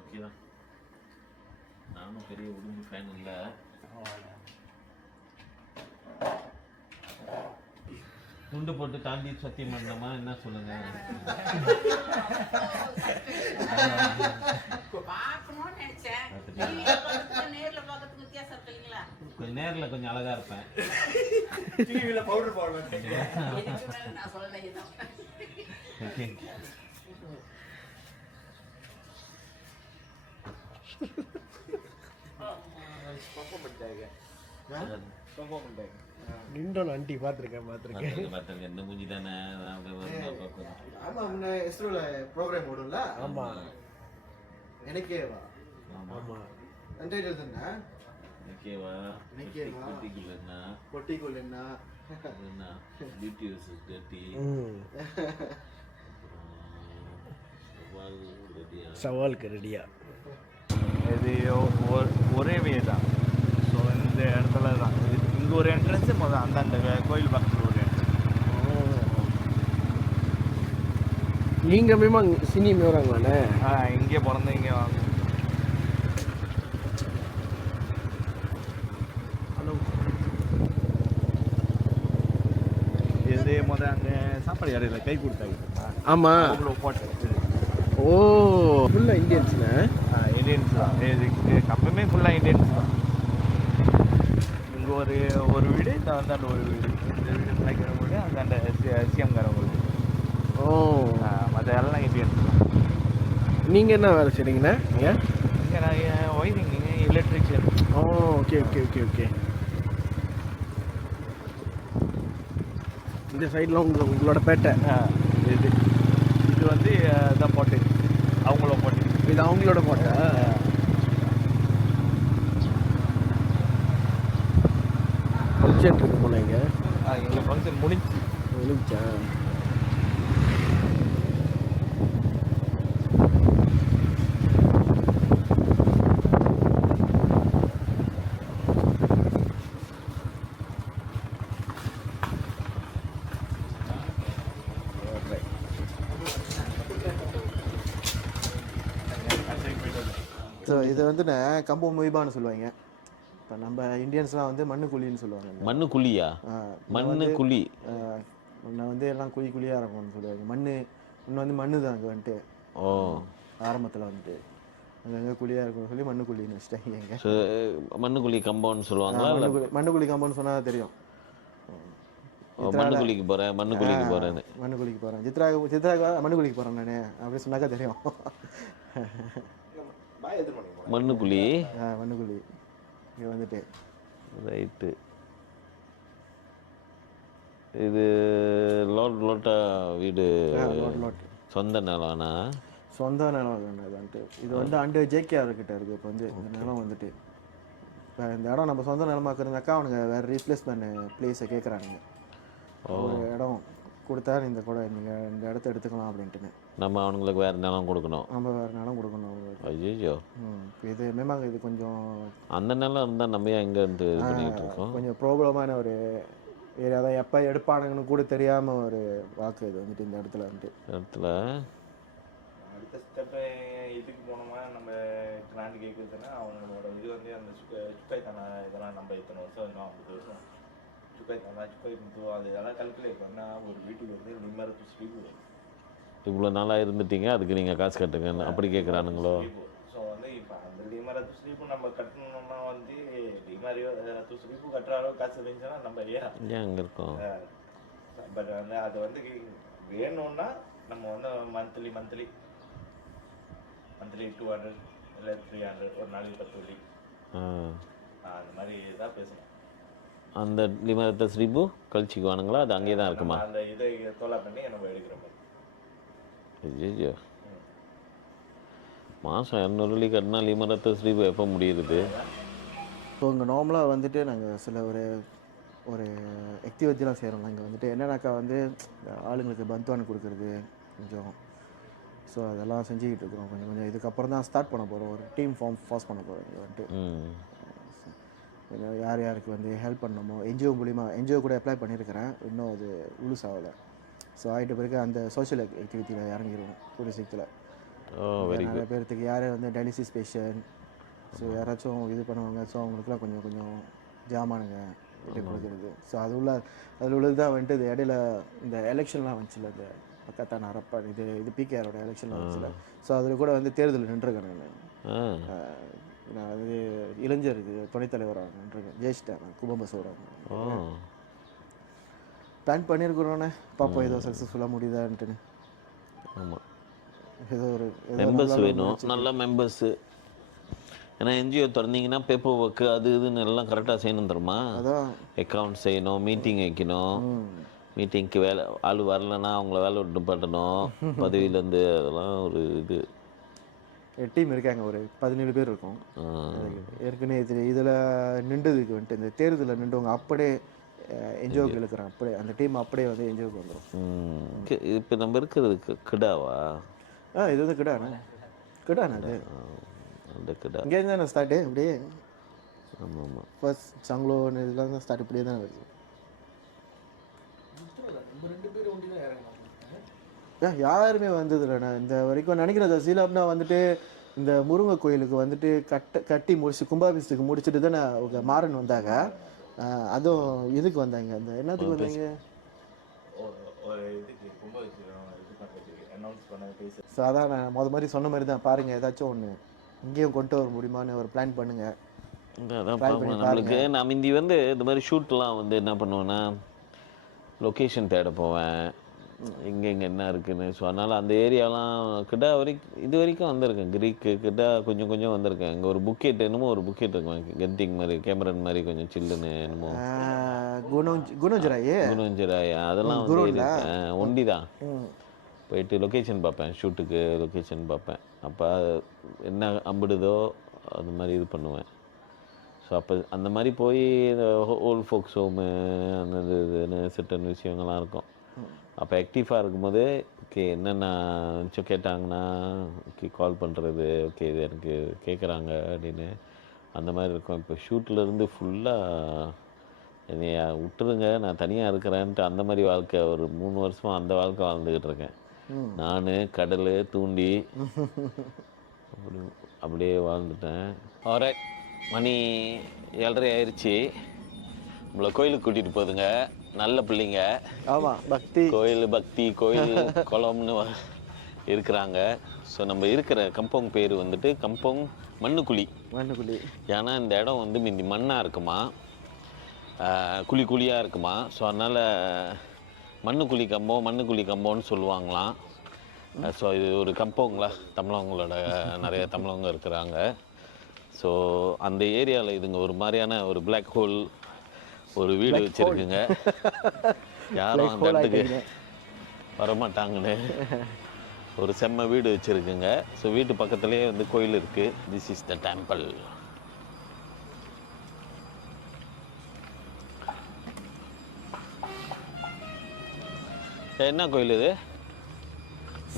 ஓகே தான், நானும் பெரிய உடும்பு ஃபேன் இல்லை. துண்டு போட்டு தாண்டி சத்தியம் பண்ணலாமா என்ன சொல்லுங்க? கொஞ்சம் நேரில் கொஞ்சம் அழகா இருப்பேன். கன்ஃபார்ம் பண்ணிட்டாங்க கன்ஃபார்ம் பண்ணிட்டாங்க நிண்டோன் ஆண்டி பார்த்துருக்கேன் பார்த்துருங்க இந்த மூஞ்சி தானே ஆமாம் முன்ன இஸ்ரோல ப்ரோக்ராம் ஓடும்ல ஆமாம் எனக்கே வா ஆமாம் அன்டைட்டில் தானே ஓகேவா நிக்கேவா? குட்டிக்குள்ள என்ன பொட்டிக்குள் என்ன என்ன டியூட்டி வர்சஸ் டர்ட்டி சவாலுக்கு ரெடியா இது ஒரே வே தான் ஸோ இந்த இடத்துல தான் இங்கே ஒரு என்ட்ரன்ஸு முதல் அந்த கோயில் பக்கத்தில் ஒரு என்ட்ரன்ஸ் நீங்கள் மேமா சினி மேவராங்களாண்ணே இங்கே பிறந்து இங்கே வாங்க இது முதல் அங்கே சாப்பாடு இடையில கை கொடுத்தாங்க ஆமாம் அவ்வளோ போட்டு ஓ ஃபுல்லாக இந்தியன்ஸ்ண்ணே இந்தியன்ஸ் தான் எப்பவுமே ஃபுல்லாக இந்தியன்ஸ் தான் இங்கே ஒரு வீடு இந்த வந்து அந்த ஒரு வீடு இந்த வீடு நினைக்கிற வீடு அந்த சிஎம்காரங்க வீடு ஓ மற்ற எல்லாம் இந்தியன்ஸ் தான் நீங்கள் என்ன வேலை செய்கிறீங்கண்ணே ஏன் இங்கே நான் ஒய்ரிங் எலக்ட்ரிஷியன் ஓ ஓகே ஓகே ஓகே ஓகே இந்த சைடில் உங்களோட பேட்டை இது வந்து இதான் போட்டு அவங்கள போட்டு இது அவங்களோட கோட்டை ஃபங்க்ஷன் இருக்கு போல இங்கே எங்கள் ஃபங்க்ஷன் முடிஞ்சா ஸோ இது வந்து கம்பு மொய்பான்னு சொல்லுவாங்க. இப்போ நம்ம இந்தியன்ஸ்லாம் வந்து மண்ணு குழின்னு சொல்லுவாங்க. மண்ணு குழியா? மண்ணு குழி. நான் வந்து எல்லாம் குழி குழியாக இருக்கும்னு சொல்லுவாங்க. மண்ணு இன்னும் வந்து மண்ணு தான் அங்கே வந்துட்டு. ஓ ஆரம்பத்தில் வந்துட்டு அங்கே குழியாக இருக்கும்னு சொல்லி மண்ணு குழின்னு வச்சுட்டாங்க. இங்கே மண்ணு குழி கம்பவுன்னு சொல்லுவாங்க. மண்ணு குழி கம்பவுன்னு சொன்னால் தெரியும். மண்ணு குழிக்கு போகிறேன், மண்ணு குழிக்கு போகிறேன்னு. மண்ணு குழிக்கு போகிறேன், சித்ராவுக்கு மண்ணு குழிக்கு போகிறேன் நான் அப்படி சொன்னாக்கா தெரியும். மண்ணு குழி. மண்ணு குழி இங்கே வந்துட்டு ரைட்டு. இது லோட்டா வீடு சொந்த நிலம்னா? சொந்த நிலம் வந்துட்டு இது வந்து அண்டு ஜேகேஆர் கிட்ட இருக்குது. இப்போ வந்து இந்த நிலம் வந்துட்டு இப்போ இந்த இடம் நம்ம சொந்த நிலமாக்குறதுனாக்கா அவனுங்க வேறு ரீப்ளேஸ்மெண்ட் பிளேஸை கேட்குறானுங்க. ஒரு இடம் கொடுத்தா இந்த கூட நீங்கள் இந்த இடத்த எடுத்துக்கலாம் அப்படின்ட்டுன்னு நம்ம அவனுங்களுக்கு வேறு நிலம் கொடுக்கணும். நம்ம வேறு நிலம் கொடுக்கணும் அவங்களுக்கு. ஐயோ இப்போ இது மேமாங்க இது கொஞ்சம் அந்த நிலம் இருந்தால் நம்ம எங்கே இருந்து இது பண்ணிகிட்டு இருக்கோம். கொஞ்சம் ப்ராப்ளமான ஒரு ஏரியா தான். எப்போ எடுப்பானுங்கன்னு கூட தெரியாமல் ஒரு வாக்கு இது வந்துட்டு இந்த இடத்துல வந்துட்டு இடத்துல அடுத்த ஸ்டெப்பு இதுக்கு போனோமா நம்ம கிளாண்ட் கேட்குறதுன்னா அவங்களோட இது வந்து அந்த சுக்காய்த்தானா இதெல்லாம் நம்ம இத்தனை வருஷம் இன்னும் 50 வருஷம் சுக்காய்த்தானா சுக்காய் முத்து அது இதெல்லாம் கல்குலேட் பண்ணால் ஒரு வீட்டுக்கு வந்து நிம்மரத்து ஸ்லீப்பு வரும். இவ்வளோ நாளாக இருந்துட்டீங்க அதுக்கு நீங்கள் காசு கட்டுங்கன்னு அப்படி கேட்குறானுங்களோ? ஸோ வந்து இப்போ அந்த லிமரத்து ஸ்லீப்பு நம்ம கட்டணும்னா வந்து லிமரத்து ஸ்லீப்பு கட்டுற அளவு காசு இருந்துச்சுன்னா நம்ம ஏன் அங்கே இருக்கோம். பட் வந்து அது வந்து வேணும்னா நம்ம வந்து மந்த்லி 200 இல்லை 300 ஒரு நாளைக்கு 10 வெள்ளி அந்த மாதிரி தான் பேசணும். அந்த லிமரத்தை ஸ்ரீபு கழிச்சிக்குவானுங்களா? அது அங்கேயே தான் இருக்குமா? அந்த இதை தோலா பண்ணி நம்ம எடுக்கிற மாதிரி. ஐயோ மாதம் 200 வெள்ளி கட்டினா லிமரத்தை ஸ்ரீபு எப்போ முடியுது? ஸோ இங்கே நார்மலாக வந்துட்டு நாங்கள் சில ஒரு ஆக்டிவிட்டிலாம் செய்கிறோம். இங்கே வந்துட்டு என்னன்னாக்கா வந்து ஆளுங்களுக்கு பந்துவான் கொடுக்குறது கொஞ்சம். ஸோ அதெல்லாம் செஞ்சுக்கிட்டு இருக்கிறோம் கொஞ்சம். இதுக்கப்புறம் தான் ஸ்டார்ட் பண்ண போகிறோம். ஒரு டீம் ஃபார்ஸ் பண்ண போகிறோம். இங்கே வந்துட்டு கொஞ்சம் யார் யாருக்கு வந்து ஹெல்ப் பண்ணணுமோ என்ஜிஓ மூலிமா என்ஜிஓ கூட அப்ளை பண்ணியிருக்கிறேன். இன்னும் அது உழுஸ் ஆகலை. ஸோ ஆகிட்ட பிறகு அந்த சோஷியல் ஆக்டிவிட்டியில் இறங்கிடுவோம் கூடிய சீக்கிரத்தில். நிறைய பேர்த்துக்கு யார் வந்து டயாலிசிஸ் பேஷண்ட் ஸோ யாராச்சும் இது பண்ணுவாங்க. ஸோ அவங்களுக்குலாம் கொஞ்சம் ஜாமானுங்க விட்டு கொடுக்குறது. ஸோ அதில் உள்ளது தான் வந்துட்டு இது இடையில இந்த எலெக்ஷன்லாம் வந்துச்சுல, இந்த பக்கத்தான அரப்பா இது பிகேஆரோட எலெக்ஷன்லாம் வந்துச்சுல. ஸோ அதில் கூட வந்து தேர்தல் நின்றுருக்கேன் நான் வந்து இளைஞருக்கு துணைத் தலைவராக நின்றுருக்கேன். ஜெயிச்சிட்டேன் நான் குபம்பஸோட. பிளான் பண்ணியிருக்கிறோன்னே பார்ப்போம் ஏதோ சக்ஸஸ்ஃபுல்லாக முடியுதான்ட்டுன்னு. ஆமாம் ஏதோ ஒரு மெம்பர்ஸ் வேணும், நல்ல மெம்பர்ஸு. ஏன்னா என்ஜிஓ திறந்தீங்கன்னா பேப்பர் ஒர்க்கு அது இதுன்னு எல்லாம் கரெக்டாக செய்யணும் தருமா. அதான் அக்கௌண்ட் செய்யணும், மீட்டிங் வைக்கணும், மீட்டிங்க்கு வேலை ஆள் வரலன்னா அவங்கள வேலை விட்டு பண்ணணும், பதவியிலேருந்து அதெல்லாம் ஒரு இது. டீம் இருக்காங்க, ஒரு 17 பேர் இருக்கும். ஏற்கனவே இதில் நின்றதுக்கு வந்துட்டு இந்த தேர்தலில் நின்றவங்க அப்படியே என்ஜிஓக்கு இழுக்கிறாங்க, அப்படியே அந்த டீம் அப்படியே வந்து என்ஜிஓக்கு வந்துடும். இப்போ நம்ம இருக்கிறதுக்கு கிடாவா? இது வந்து கிடாண்ணே அது அந்த கிடா இங்கேருந்து தானே ஸ்டார்ட்டு இப்படியே. ஆமாம் ஆமாம், ஃபர்ஸ்ட் சங்களோன்னு இதெல்லாம் தான் ஸ்டார்ட் இப்படியே தான் வருது. யாருமே வந்தது இல்லைண்ணா இந்த வரைக்கும் நினைக்கிறத. சீலாப்னா வந்துட்டு இந்த முருங்கை கோயிலுக்கு வந்துட்டு கட்டி முடிச்சு கும்பாபிஷேகத்துக்கு முடிச்சுட்டு தானே அவங்க மாறன் வந்தாங்க. அதுவும் இதுக்கு வந்தாங்க, அந்த என்னத்துக்கு வந்தாங்க, ஒரு இதுக்கு கும்பாபிஷேகம் இது பண்ணுறதுக்கு அனௌன்ஸ் பண்ண பேச. ஸோ அதான் நான் மாதிரி சொன்ன மாதிரி தான். பாருங்கள் ஏதாச்சும் ஒன்று இங்கேயும் கொண்டு வர முடியுமான்னு ஒரு பிளான் பண்ணுங்கள். அதான் பார்க்கணும். நம்மளுக்கு நான் முந்தி வந்து இந்த மாதிரி ஷூட்லாம் வந்து என்ன பண்ணுவேன்னா லொக்கேஷன் தேட போவேன், இங்கே என்ன இருக்குன்னு. ஸோ அதனால் அந்த ஏரியாலாம் கிட்ட இது வரைக்கும் வந்திருக்கேன். க்ரீக்கு கிட்ட கொஞ்சம் கொஞ்சம் வந்திருக்கேன். இங்கே ஒரு புக்கெட் என்னமோ ஒரு புக்கெட் இருக்கும், கெந்திங் மாதிரி கேமரன் மாதிரி கொஞ்சம் சில்லுன்னு என்னமோ குணோஞ்சராய் அதெல்லாம் வந்து ஒண்டி தான். போயிட்டு லொக்கேஷன் பார்ப்பேன், ஷூட்டுக்கு லொக்கேஷன் பார்ப்பேன். அப்போ என்ன அம்பிடுதோ அந்த மாதிரி இது பண்ணுவேன். ஸோ அப்போ அந்த மாதிரி போய் இந்த ஓல்ட் ஃபோக்ஸ் ஹோமு அந்த இதுன்னு சிட்டன் விஷயங்கள்லாம் இருக்கும். அப்போ ஆக்டிவாக இருக்கும்போது ஓகே என்னென்ன கேட்டாங்கன்னா ஓகே கால் பண்ணுறது, ஓகே இது எனக்கு கேட்குறாங்க அப்படின்னு அந்த மாதிரி இருக்கும். இப்போ ஷூட்லேருந்து ஃபுல்லாக என்னைய விட்டுருங்க நான் தனியாக இருக்கிறேன்ட்டு அந்த மாதிரி வாழ்க்கை ஒரு 3 வருஷமாக அந்த வாழ்க்கை வாழ்ந்துக்கிட்டு இருக்கேன். நான் கடல் தூண்டி அப்படியே வாழ்ந்துட்டேன். அவரே மணி 7:30 ஆயிடுச்சு. நம்மளை கோயிலுக்கு கூட்டிகிட்டு போகுதுங்க, நல்ல பிள்ளைங்க. ஆமாம், பக்தி கோயில் குளம்னு இருக்கிறாங்க. ஸோ நம்ம இருக்கிற கம்பவுண்ட் பேர் வந்துட்டு கம்பவுண்ட் மண்ணுக்குழி. ஏன்னா இந்த இடம் வந்து முந்தி மண்ணாக இருக்குமா, குழியாக இருக்குமா. ஸோ அதனால் மண்ணுக்குழி கம்பம்னு சொல்லுவாங்களாம். ஸோ இது ஒரு கம்பவுங்களா, தமிழவங்களோட நிறைய தமிழவங்க இருக்கிறாங்க. ஸோ அந்த ஏரியாவில் இதுங்க ஒரு மாதிரியான ஒரு பிளாக் ஹோல் ஒரு வீடு வச்சுருக்குங்க. யாரும் அந்த இடத்துக்கு வரமாட்டாங்கன்னு ஒரு செம்ம வீடு வச்சுருக்குங்க. ஸோ வீட்டு பக்கத்துலேயே வந்து கோயில் இருக்குது. This is the temple. என்ன கோயில் இது?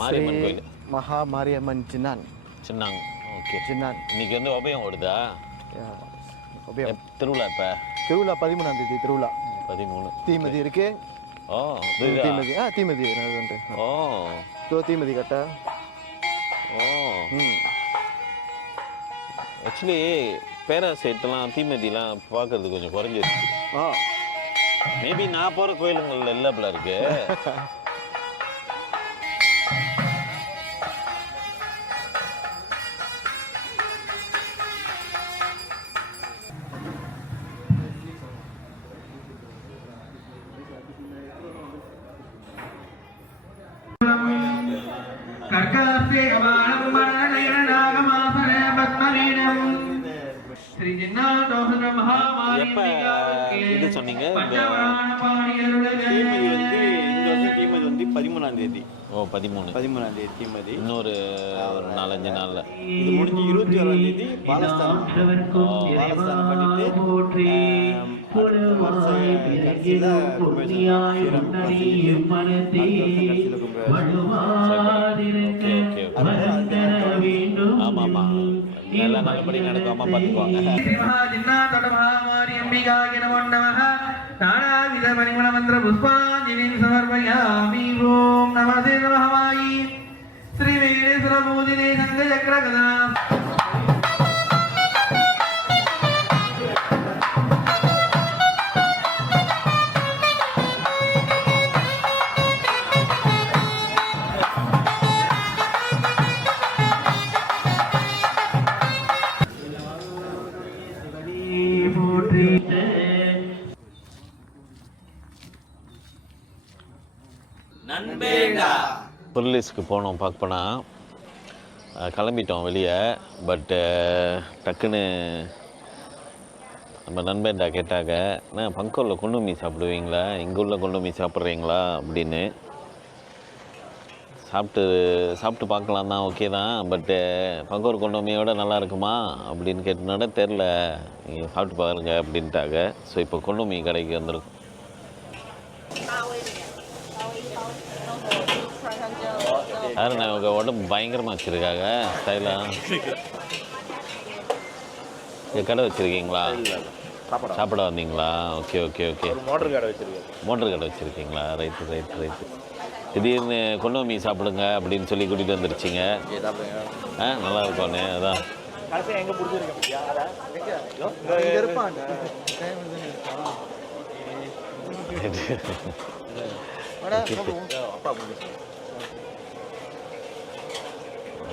மாரியம்மன் கோயில், மகா மாரியம்மன் சின்னாங். ஓகே, சின்னாங். இன்னைக்கு வந்து உபயம் ஓடுதா? திருவிழா இப்போ திருவிழா 13ஆம் தேதி திருவிழா. 13 தீமதி இருக்கு. ஓ தீமதி தீமதி கட்ட. ஓ ஆக்சுவலி பேராசைட்லாம் தீமதிலாம் பார்க்கறது கொஞ்சம் குறைஞ்சிருச்சு. மேபி நான் போகிற கோயிலுங்களில் இல்லை போல இருக்கு. எப்போ இது சொன்னீங்க? தீமதி வந்து 13ஆம் தேதி. ஓ 13ஆம் தேதி தீமதி. இன்னொரு 4-5 நாளில் இது முடிஞ்சு 21ஆம் தேதி பாலஸ்தானம் பண்ணிட்டு ஆமாம் ஆமாம் எல்லாம் நல்லபடி நடக்காம பார்த்துக்குவாங்க. பொருளிஸ்க்கு போனோம் பார்க்க போனால். கிளம்பிட்டோம் வெளியே. பட்டு டக்குன்னு நம்ம நண்பன்டா கேட்டாங்க, நான் பங்கூரில் கொண்டு மீன் சாப்பிடுவீங்களா, எங்கள் ஊரில் கொண்டு மீன் சாப்பிட்றீங்களா அப்படின்னு. சாப்பிட்டு பார்க்கலாம் தான், ஓகே தான். பட்டு பங்கூர் கொண்டு மீனோட நல்லா இருக்குமா அப்படின்னு கேட்டனால தெரில, நீங்கள் சாப்பிட்டு பாருங்க அப்படின்ட்டாங்க. ஸோ இப்போ கொண்டு மீன் கடைக்கு வந்திருக்கோம். யாருண்ணா உங்கள் உடம்பு பயங்கரமாக வச்சுருக்காங்க ஸ்டைலாக. இங்கே கடை வச்சுருக்கீங்களா? சாப்பிட வந்தீங்களா? Okay okay okay. மோட்டர் கடை வச்சுருக்கேன். மோட்டர் கடை வச்சுருக்கீங்களா? ரைட்டு. திடீர்னு கொண்டு மீன் சாப்பிடுங்க அப்படின்னு சொல்லி கூட்டிகிட்டு வந்துருச்சிங்க. நல்லா இருக்கும்ண்ணே. அதான் எங்கே பிடிச்சிருக்கேன்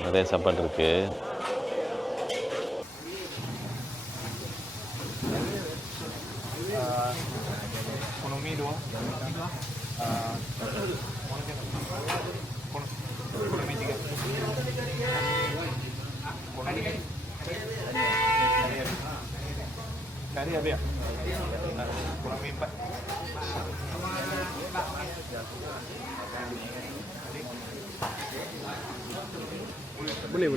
நிறைய சாப்பாடு இருக்குது. Cari apa ya? Kurang mie 4. Boleh.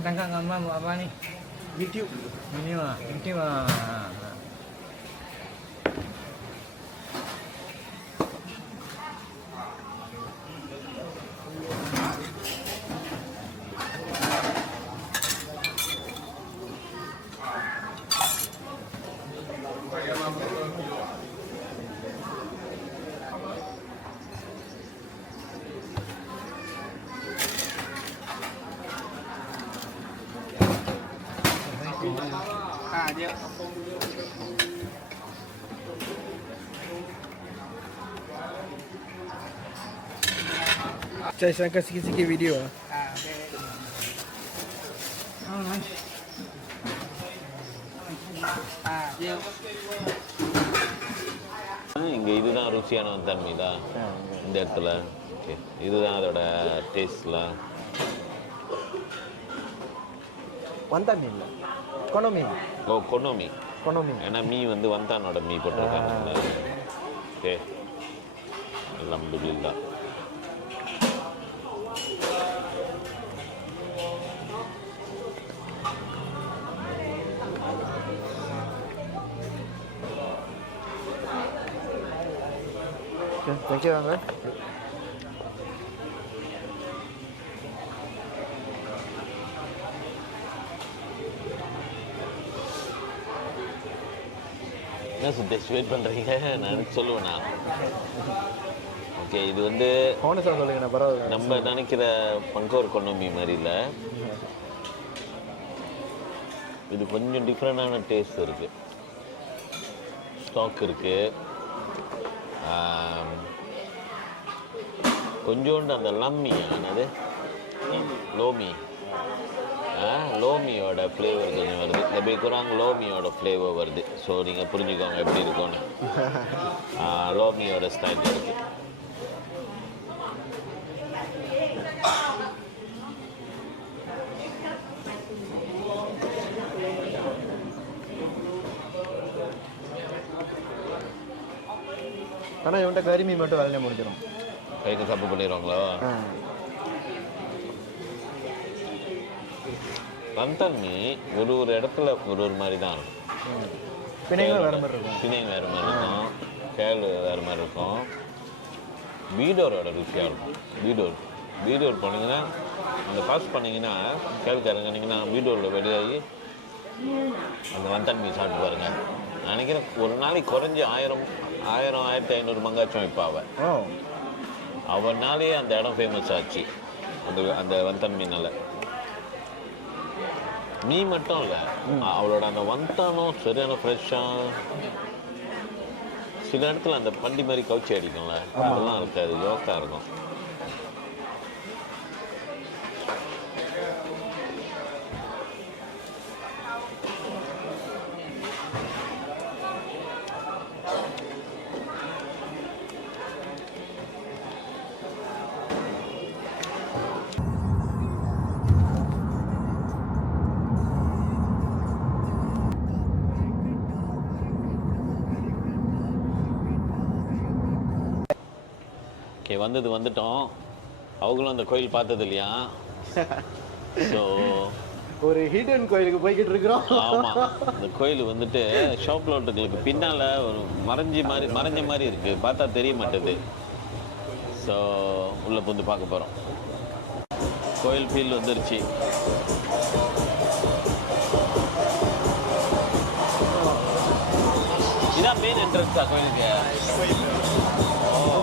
Tangkap gambar buat apa ni? YouTube. Video ah. Saya sangka sikit-sikit video ah. இங்கே இதுதான் ருசியான தன்மை தான் இந்த இடத்துல. ஓகே, இதுதான் அதோட டேஸ்ட்லாம். வந்தான் மீன் கொண்டு மீன் கொண்டு மீன். ஏன்னா மீ வந்து வந்தானோட மீ போட்டிருக்காங்க. ஓகே, அல்ஹம்துலில்லாஹ். தேங்க்யூ வாங்க. என்ன சுத்தேஷ் வெயிட் பண்ணுறீங்க? நான் சொல்லுவேண்ணா. ஓகே, இது வந்து ஹோனஸாக சொல்லுங்கண்ணா, பரவாயில்ல. நம்ம நினைக்கிற பங்கோர் கொண்டோமி மாதிரி இல்லை. இது கொஞ்சம் டிஃப்ரெண்டான டேஸ்ட் இருக்குது. ஸ்டாக் இருக்குது. கொஞ்சோண்டு அந்த லம்மியானது லோமியோட ஃப்ளேவர் கொஞ்சம் வருது. இந்த பேக்குறாங்க லோமியோட ஃப்ளேவர் வருது. ஸோ நீங்கள் புரிஞ்சுக்கோங்க எப்படி இருக்கும்னு. லோமியோட ஸ்டைல் இருக்குது. ஆனால் இவன்கிட்ட கறி மீன் மட்டும் வேலையை முடிச்சிடும். கைக்கு சாப்பிட்டு பண்ணிடுவாங்களா? வந்தான் மீ ஒரு இடத்துல ஒரு மாதிரி தான் இருக்கும். பிணைங்களும் வேறு மாதிரி இருக்கும். பிணைங்க வேறு மாதிரி இருக்கும். கேள் வேறு மாதிரி இருக்கும். வீடோரோட ருசியாக இருக்கும். வீடோர் போனீங்கன்னா அந்த பாஸ் பண்ணிங்கன்னா கேளுக்கு இறங்கினீங்கன்னா வீடோரில் வெளியாகி அந்த வந்தான் மீன் சாப்பிட்டு பாருங்க. நான் நினைக்கிறேன் ஒரு நாளைக்கு குறைஞ்சி 1000-1500 மங்காச்சும் வைப்பா அவனாலே அந்த இடம் ஃபேமஸ் ஆச்சு அந்த வந்தான் மீனால். மீன் மட்டும் இல்லை, அவளோட அந்த வந்தானும் சரியான ஃப்ரெஷ்ஷாக. சில இடத்துல அந்த பண்டி மாதிரி கவுச்சி அடிக்கும்ல, அதெல்லாம் இருக்காது, யோக்கா இருக்கும். ஓகே, வந்துட்டோம். அவங்களும் அந்த கோயில் பார்த்தது இல்லையா? ஸோ ஒரு ஹிடன் கோயிலுக்கு போய்கிட்டு இருக்கிறோம். ஆமாம், இந்த கோயில் வந்துட்டு ஷாப் லோட்டுகளுக்கு பின்னால் ஒரு மறைஞ்ச மாதிரி இருக்குது, பார்த்தா தெரிய மாட்டேது. ஸோ உள்ளே புந்து பார்க்க போகிறோம். கோயில் ஃபீல் வந்துருச்சு. இதான் மெயின் என்ட்ரன்ஸா கோயிலுக்கு?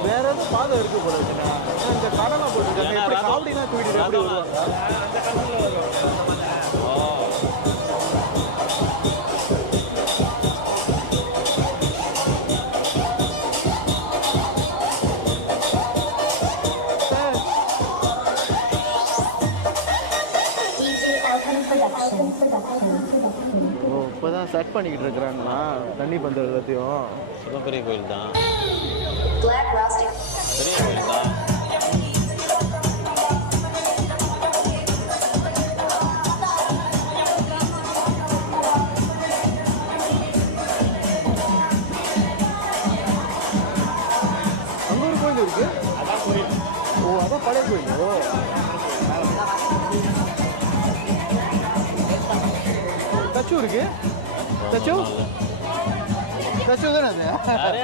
வேற ஏதாவது பாதை இருக்கு போல இருக்குண்ணா. இந்த கடலை போட்டுருக்காங்க, காவடினா தூக்கிட்டு எப்படி வருவாங்க? அந்த கடலில் வருவாங்க. இப்போதான் செட் பண்ணிக்கிட்டு இருக்கிறாங்கண்ணா தண்ணி பந்தல் எல்லாத்தையும். ரொம்ப பெரிய கோயில் தான், பெரிய கோயில் தான். அங்கே ஒரு கோயில் இருக்கு. அதான் கோயில். ஓ, அதான் பழைய கோயில். தச்சு இருக்கு. தச்சு தானே அது? யாரு?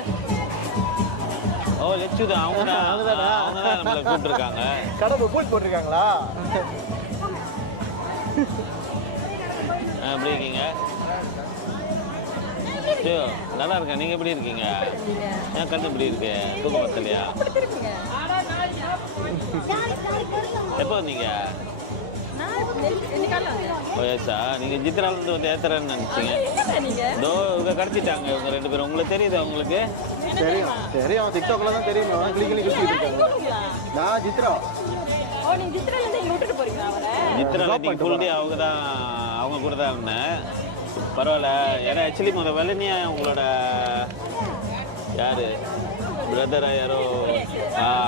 ஓ, லெச்சு தான். அவங்க தான் நம்மளை கூப்பிட்டுருக்காங்க. கடை போட் போட்டிருக்காங்களா? எப்படி இருக்கீங்க? ஐயோ, நல்லா இருக்கேன். நீங்கள் எப்படி இருக்கீங்க? ஏன் கண்ணு இப்படி இருக்கு? தூக்கம் பத்தலையா? எப்போ வந்தீங்க? ஓயசா, நீங்கள் ஜித்ராலேருந்து வந்து ஏத்துறேன்னு நினச்சிங்க. இதோ இவங்க கடத்திட்டாங்க இவங்க 2 பேரும். உங்களுக்கு தெரியுதா? உங்களுக்கு தெரியும், டிக்டாக்ல தான் தெரியும். கிளிக்கிளி கிளிக்கிட்டு இருக்காங்க. நான் ஜித்ரா. ஜித்ரா இன்னைக்கு ஃபுல் டே அவங்க கூட தான் இருந்தேன். பரவாயில்ல. ஏன்னா ஆக்சுவலி முதல் வெள்ளனியா உங்களோட யார் பிரதரா யாரோ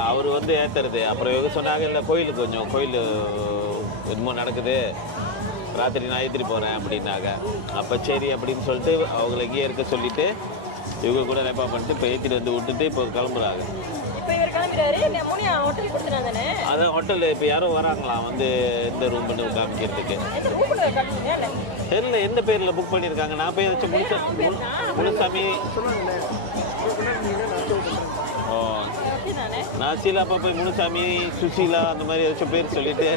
அவர் வந்து ஏற்றுறது. அப்புறம் இவங்க சொன்னாங்க, இல்லை கோயில் என்னமோ நடக்குது, ராத்திரி நான் ஏற்றிட்டு போகிறேன் அப்படின்னாங்க. அப்போ சரி அப்படின்னு சொல்லிட்டு அவங்கள இங்கேயே இருக்க சொல்லிவிட்டு இவங்க கூட ரெப்பா பண்ணிட்டு இப்போ ஏற்றிட்டு வந்து விட்டுட்டு இப்போ கிளம்புறாங்க. அதான் ஹோட்டல் இப்போ யாரோ வராங்களாம் வந்து இந்த ரூம் பண்ணி காமிக்கிறதுக்கு. தெரியல எந்த பேரில் புக் பண்ணியிருக்காங்க. நான் போய் ஏதாச்சும் முனுசாமி. ஓ, நான் சீலாப்பா போய் முனுசாமி, சுசீலா அந்த மாதிரி ஏதாச்சும் பேர் சொல்லிட்டு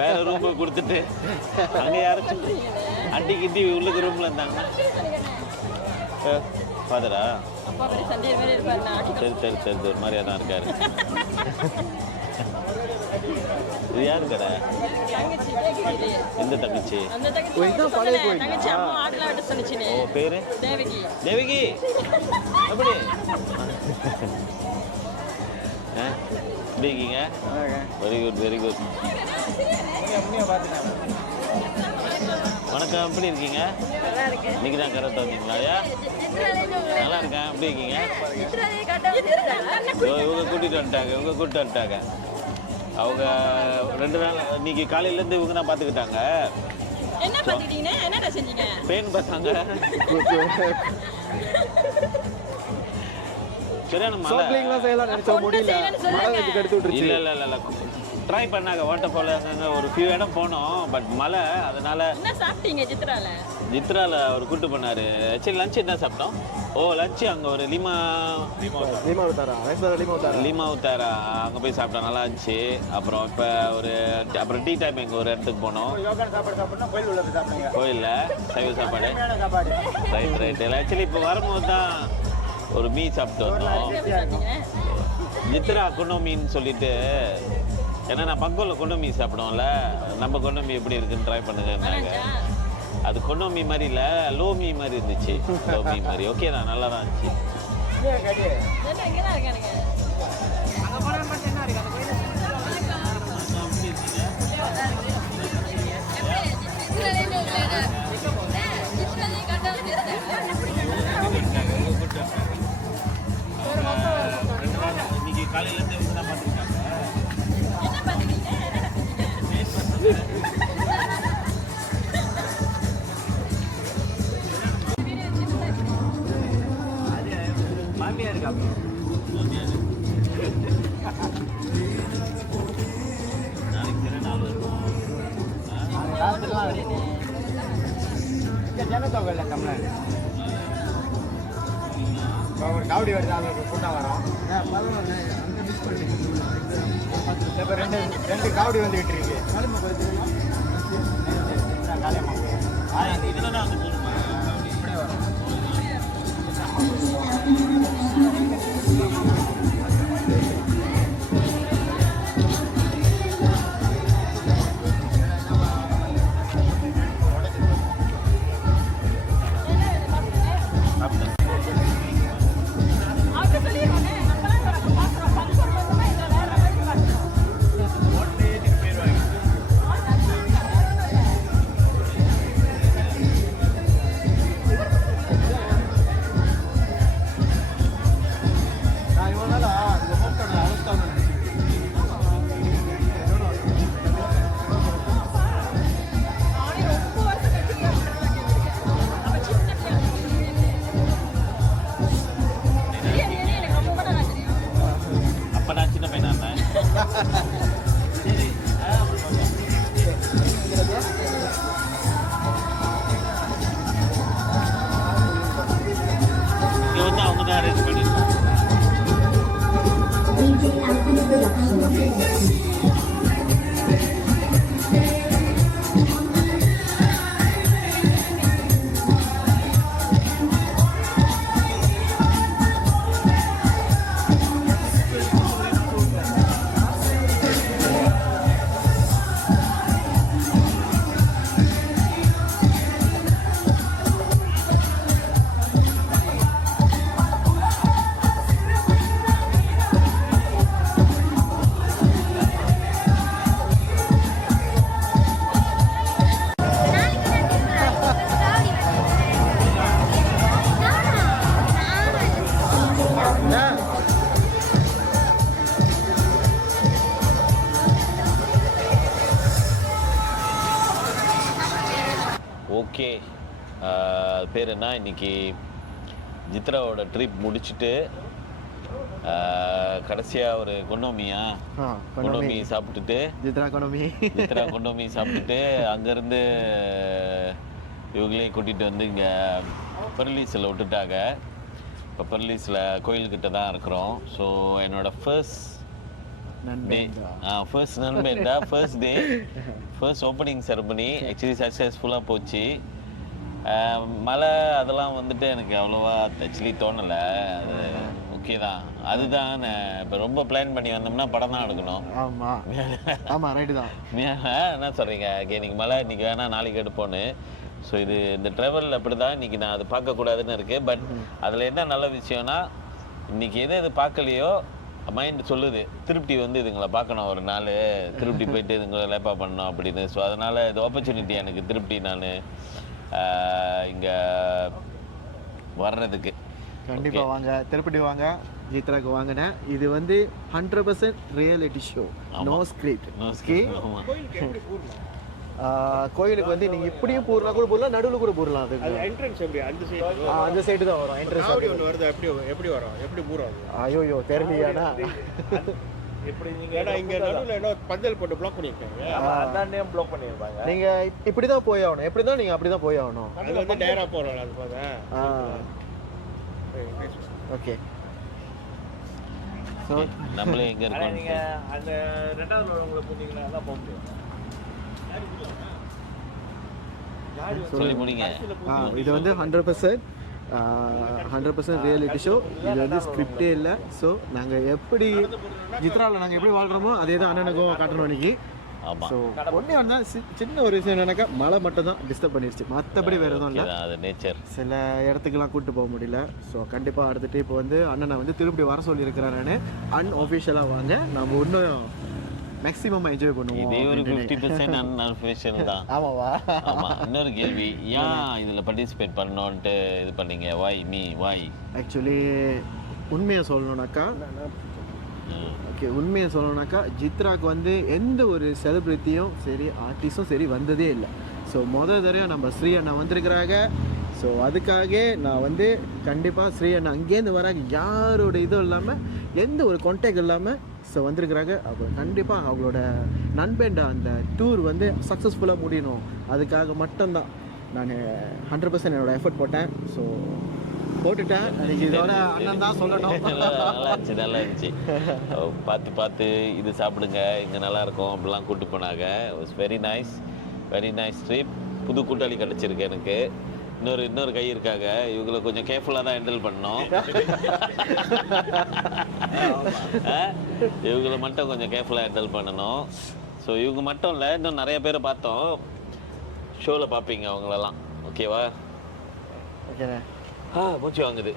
வேற ரூம் கொடுத்துட்டு அங்கே யாராச்சும் அண்டி கிட்டி உள்ளுக்கு ரூமில் இருந்தாங்க. ஃபாதரா? சரி ஒரு மாதிரியா தான் இருக்காரு. இது யாரு கடை? எந்த தங்கச்சி? பழைய கோயில். ஓ, பேரு தேவகி. எப்படி எப்படி இருக்கீங்க? Very good. வணக்கம், எப்படி இருக்கீங்க? இன்னைக்கு தான் கரெக்டாக வந்தீங்களா? நல்லா இருக்கேன். எப்படி இருக்கீங்க? இவங்க கூட்டிகிட்டு வந்துட்டாங்க. அவங்க 2 நாள் இன்னைக்கு காலையிலேருந்து இவங்க தான் பார்த்துக்கிட்டாங்க. பெயின் பார்த்தாங்க. சரியான மழை. இல்லை ட்ரை பண்ணாங்க. வாட்டர் ஃபால் அங்கங்க ஒரு ஃபியூ இடம் போனோம். பட் மழை, அதனால. என்ன சாப்பிட்டீங்க ஜித்ரால? ஜித்ரால அவர் கூட்டு பண்ணாரு. சரி லஞ்ச் என்ன சாப்பிட்டோம்? ஓ லஞ்சு அங்கே ஒரு லீமா உத்தாரா அங்கே போய் சாப்பிட்டோம், நல்லா இருந்துச்சு. அப்புறம் இப்போ அப்புறம் டீ டைம் எங்கள் ஒரு இடத்துக்கு போனோம், கோயிலில் சைவ சாப்பாடு. ரைட். ஆக்சுவலி இப்போ வரும்போது தான் ஒரு மீன் சாப்பிட்டு வந்தோம். ஜித்ரா குண்டோ மீன் சொல்லிட்டு, ஏன்னா நான் பக்கோவில் கொண்டோ மீன் சாப்பிடுவோம்ல, நம்ம கொண்டோ மீன் எப்படி இருக்குன்னு ட்ரை பண்ணுங்கன்னாங்க. அது கொண்டோ மீ மாதிரி இல்லை, லோ மீ மாதிரி இருந்துச்சு. லோ மீ மாதிரி ஓகே தான், நல்லா தான் இருந்துச்சு. இன்னைக்கு காலையிலேருந்து தான் பார்த்துருக்காங்க. மாமியா இருக்கா? நாளைக்கு திருநாள் இருக்கும். ஜனத்தொகையில் தமிழ் ஒரு காவடி வருது, அவங்க கூட்டம் வரும். இப்போ ரெண்டு காவடி வந்துகிட்டு இருக்கு. இதில் தான் வந்து போகணுமா? இப்படியே வரும். ஓகே, பேர் என்ன? இன்னைக்கு ஜித்ராவோட ட்ரிப் முடிச்சுட்டு கடைசியாக ஒரு கொண்டோமி சாப்பிட்டுட்டு ஜித்ரா கொண்டோமி சாப்பிட்டுட்டு அங்கேருந்து இவங்களையும் கூட்டிகிட்டு வந்து இங்கே பெர்லிஸில் விட்டுட்டாங்க. இப்போ பெர்லிஸில் கோயில்கிட்ட தான் இருக்கிறோம். ஸோ என்னோடய first day first opening ceremony actually சக்ஸஸ்ஃபுல்லாக போச்சு. மழை அதெல்லாம் வந்துட்டு எனக்கு அவ்வளோவா ஆக்சுவலி தோணலை. அது ஓகே தான். அதுதான் இப்போ ரொம்ப பிளான் பண்ணி வந்தோம்னா படம் தான் எடுக்கணும். ஆமாம் ரைட்டு தான். என்ன சொல்கிறீங்க? இன்னைக்கு மழை, இன்னைக்கு வேணாம் நாளைக்கு எடுப்போன்னு. ஸோ இந்த ட்ராவலில் அப்படி தான் இன்றைக்கி நான் அது பார்க்கக்கூடாதுன்னு இருக்குது. பட் அதில் என்ன நல்ல விஷயம்னா, இன்றைக்கி எது பார்க்கலையோ மைண்ட் சொல்லுது திருப்தி வந்து இதுங்களை பார்க்கணும், ஒரு நாள் திருப்தி போயிட்டு இதுங்களை லேப்பா பண்ணணும் அப்படின்னு. ஸோ அதனால் இது ஆப்பர்ச்சுனிட்டி எனக்கு திருப்தி நான் இங்கே வர்றதுக்கு. கண்டிப்பாக வாங்க, திருப்பதி வாங்க, ஜித்ராக்கு வாங்கினேன். இது வந்து 100% ரியாலிட்டி ஷோ, நோ ஸ்கிரிப்ட். கோயிலுக்கு வந்து நீங்கள் இப்படியும் பூரலாம் கூட போடலாம், நடுவில் கூட போடலாம். அது என்ட்ரன்ஸ் எப்படி அந்த சைடு தான் வரும். என்ட்ரன்ஸ் ஒன்று வருது, எப்படி வரும், எப்படி பூரம்? ஐயோ தெரியலையாண்ணா. இப்படி நீங்க ஏன்னா இங்கே நடுவில் என்ன பந்தல் போட்டு பிளாக் பண்ணியிருக்காங்க. அதாண்டே ப்ளாக் பண்ணியிருப்பாங்க. நீங்கள் இப்படி தான் போய் ஆகணும், எப்படி தான் நீங்கள் அப்படி தான் போய் ஆகணும். அது வந்து நேராக போகிறோம் அது போக. ஓகே. ஸோ நம்மளே எங்கே ஆனா இருக்கோம்? நீங்க அந்த 2வது உங்களை போனீங்கன்னா தான் போக முடியும். சொல்லி முடிங்க. இது வந்து 100% ரியாலிட்டி ஷோ. இது வந்து ஸ்கிரிப்டே இல்லை. ஸோ நாங்கள் எப்படி சித்ராவில் நாங்கள் எப்படி வாழ்கிறோமோ அதே தான் அண்ணனுக்கும் காட்டணும் இன்னைக்கு. ஆமாம், ஸோ ஒன்றே வந்தால் சின்ன ஒரு விஷயம் என்னன்னாக்கா மழை மட்டும் தான் டிஸ்டர்ப் பண்ணிடுச்சு, மற்றபடி வேறு எதுவும் இல்லை. அது நேச்சர். சில இடத்துக்குலாம் கூப்பிட்டு போக முடியல. ஸோ கண்டிப்பாக அடுத்த ட்ரிப் வந்து அண்ணனை வந்து திருப்பி வர சொல்லியிருக்கிறேன். நான் அன்அஃபிஷியலாக வாங்க, நம்ம இன்னும் மேக்ஸிமமாக என்ஜாய் பண்ணுவோம். இதே ஒரு 50% அன்அஃபிஷியல் தான். ஆமாவா? ஆமாம். இன்னொரு கேள்வி, ஏன் இதில் பார்ட்டிசிபேட் பண்ணோன்ட்டு இது பண்ணீங்க? வாய் ஆக்சுவலி உண்மையை சொல்லணுன்னாக்கா, உண்மையை சொல்லணுன்னாக்கா ஜித்ராக்கு வந்து எந்த ஒரு செலிப்ரிட்டியும் சரி ஆர்டிஸ்டும் சரி வந்ததே இல்லை. ஸோ தடவை நம்ம ஸ்ரீ அண்ணா வந்திருக்கிறாங்க. ஸோ அதுக்காக நான் வந்து கண்டிப்பாக ஸ்ரீ அண்ணா அங்கேருந்து வராங்க, யாரோட இதுவும் இல்லாமல் எந்த ஒரு கான்டாக்ட் இல்லாமல் ஸோ வந்திருக்கிறாங்க. அப்புறம் கண்டிப்பாக அவங்களோட நண்பேண்டா அந்த டூர் வந்து சக்ஸஸ்ஃபுல்லாக முடியணும், அதுக்காக மட்டும்தான் நான் 100% என்னோடய எஃபர்ட் போட்டேன். ஸோ போட்டுட்டேன். எனக்கு இதோட அண்ணன் தான் சொல்லணும். நல்லா இருந்துச்சு. பார்த்து இது சாப்பிடுங்க, இங்கே நல்லாயிருக்கும் அப்படிலாம் கூப்பிட்டு போனாங்க. Was very nice trip. புது கூட்டாளி கிடச்சிருக்கு எனக்கு. இன்னொரு கை இருக்காங்க, இவங்களை கொஞ்சம் கேர்ஃபுல்லாக தான் ஹேண்டில் பண்ணோம். இவங்களை மட்டும் கொஞ்சம் கேர்ஃபுல்லாக ஹேண்டில் பண்ணணும். ஸோ இவங்க மட்டும் இல்லை, இன்னும் நிறைய பேரை பார்த்தோம். ஷோவில் பார்ப்பீங்க அவங்களெல்லாம். ஓகேவா? ஓகேண்ணே. மூச்சு வாங்குது.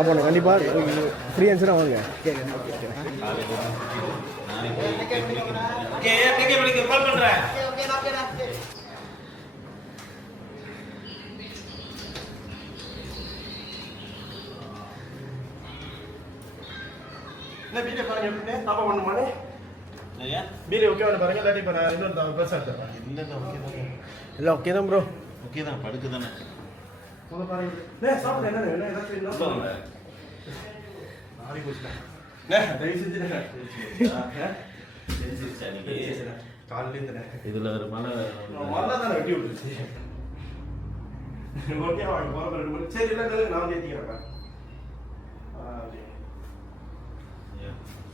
ஆமாண்ணா, கண்டிப்பாக ஃப்ரீ ஆன்சராக வாங்க. கால் பண்ணுறேன். என்ன வீடியோ பாருங்க, எப்படி தாப்பா பண்ணுமானே வீடியோ ஓகே பாருங்க. இல்லாட்டி இப்போ நான் இன்னொரு பெருசாக எடுத்துறேன். இல்லை ஓகே தான் ப்ரோ. ஓகே தான், படுக்கு தானே. பாருங்க சாப்பிட என்ன வேணும், ஏதாச்சும் ஆரி போச்சுண்ணே. தயவு செஞ்சு காலையிலேருந்து இதில் ஒரு மழை தானே வெட்டி விட்டுருச்சு. ஓகே வாங்க போகிற 2 மணி. சரி இல்லை நான் வந்து ஏற்றிக்கிறேன்.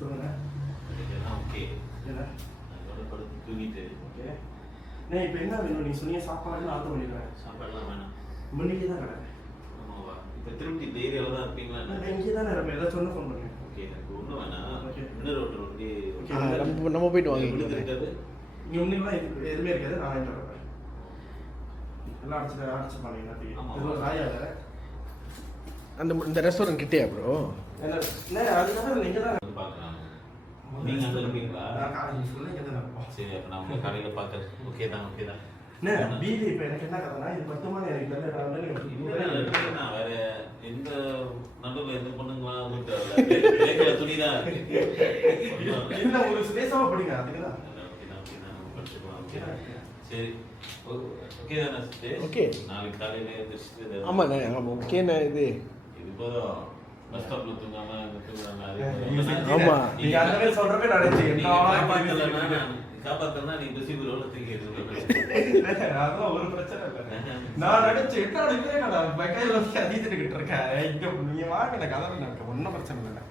சொல்லுங்க. ஓகே, என்ன அதோட படுத்து தூங்கிட்டு. ஓகே இப்போ என்ன வேணும்? நீங்கள் சொன்னீங்க சாப்பாடுன்னு ஆர்டர் பண்ணிடுறேன். சாப்பாடுலாம் வேணாம், முன்னிக்கே தான் கடை. ஆமாவா? இப்போ திரும்பி இந்த ஏரியாவில் தான் இருப்பீங்களா? நான் இங்கே தானே இருப்பேன், ஏதாச்சும் ஒன்று ஃபோன் பண்ணுங்க. ஓகே, எனக்கு ஒன்றும் வேணாம். ஓகே. இன்னொரு ரோட்டு வண்டி நம்ம போயிட்டு விழுந்து வாங்க. இருக்காது. இங்கே ஒன்றுலாம் எதுவுமே இருக்காது, நான் வாங்கிட்டு வரேன். எல்லாம் அடிச்சு பண்ணீங்க. ஆமாம். இது காயாத இந்த ரெஸ்டாரண்ட் கிட்டேயா ப்ரோ? என்ன அதுக்காக நீங்கள் தான் பார்க்கலாம். நீங்கள் அங்கே இருப்பீங்களா? நான் காலேஜ் ஸ்கூலில் இங்கே தான் இருப்போம். சரி, அப்போ நான் உங்கள் கடையில் பார்க்குறேன். ஓகே தான். என்ன வீடு இப்போ எனக்கு என்ன கதைனா, இது மட்டுமா எனக்கு தெரியல. வேற எந்த நடுவில் எந்த பொண்ணுங்களா வீட்டு வரல. துணிதான் இல்லை ஒரு ஸ்பேஸாக படிங்க அதுக்கு தான். சரி ஓகே தானே சுரேஷ்? ஓகே. நாளைக்கு காலையில எழுந்திரிச்சிட்டு ஆமாண்ணே ஆமாம் ஓகேண்ணே இது. இது போதும். பஸ் ஸ்டாப்ல தூங்காம அங்க தூங்குறாங்க. ஆமா நீங்க அந்த மாதிரி சொல்றப்ப நினைச்சேன் காப்பாத்தனா நீ பசி ரோல தூக்கி அதெல்லாம் ஒரு பிரச்சனை இல்லை. நான் நினைச்சேன் என்னோட இதே கடை கையில வச்சு அதிர்த்துக்கிட்டு இருக்கேன். இங்க நீங்க வாங்க நான் கதை நடக்க ஒன்றும் பிரச்சனை இல்லை.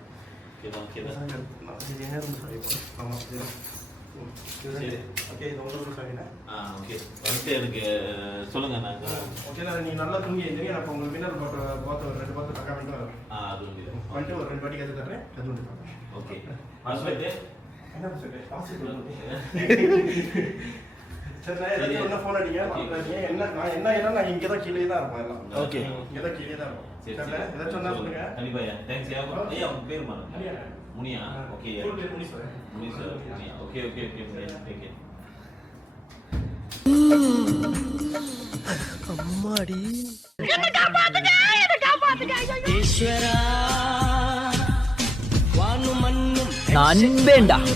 ஓகே இது ஒன்றும் சொல்லினேன். ஓகே வந்துட்டு எனக்கு சொல்லுங்க நான் ஓகே நீ நல்லா தூங்கி எழுந்திரி. நான் உங்களுக்கு வின்னர் பார்த்து ஒரு 2 பார்த்து பக்கா பண்ணிட்டு வரேன். அது வந்துட்டு ஒரு 2 வாட்டி கற்று தரேன். அது வந்து ஓகே பாஸ்வேர்டு என்ன சொல்லு சரி நான் ஏதாச்சும் ஒன்று ஃபோன் அடிங்க மறந்துடாதீங்க. என்ன நான் இங்கே தான் கீழே தான் இருப்பேன் எல்லாம். ஓகே இங்கே தான் கீழே தான் இருப்போம். சரி ஏதாச்சும் ஒன்றா சொல்லுங்க. கண்டிப்பா தேங்க்ஸ் ஐயா. உங்க பேர் மாறுங்க. Muniya okay Muni sir Muniya okay okay okay okay அம்மாடி நான் வேண்டாம்.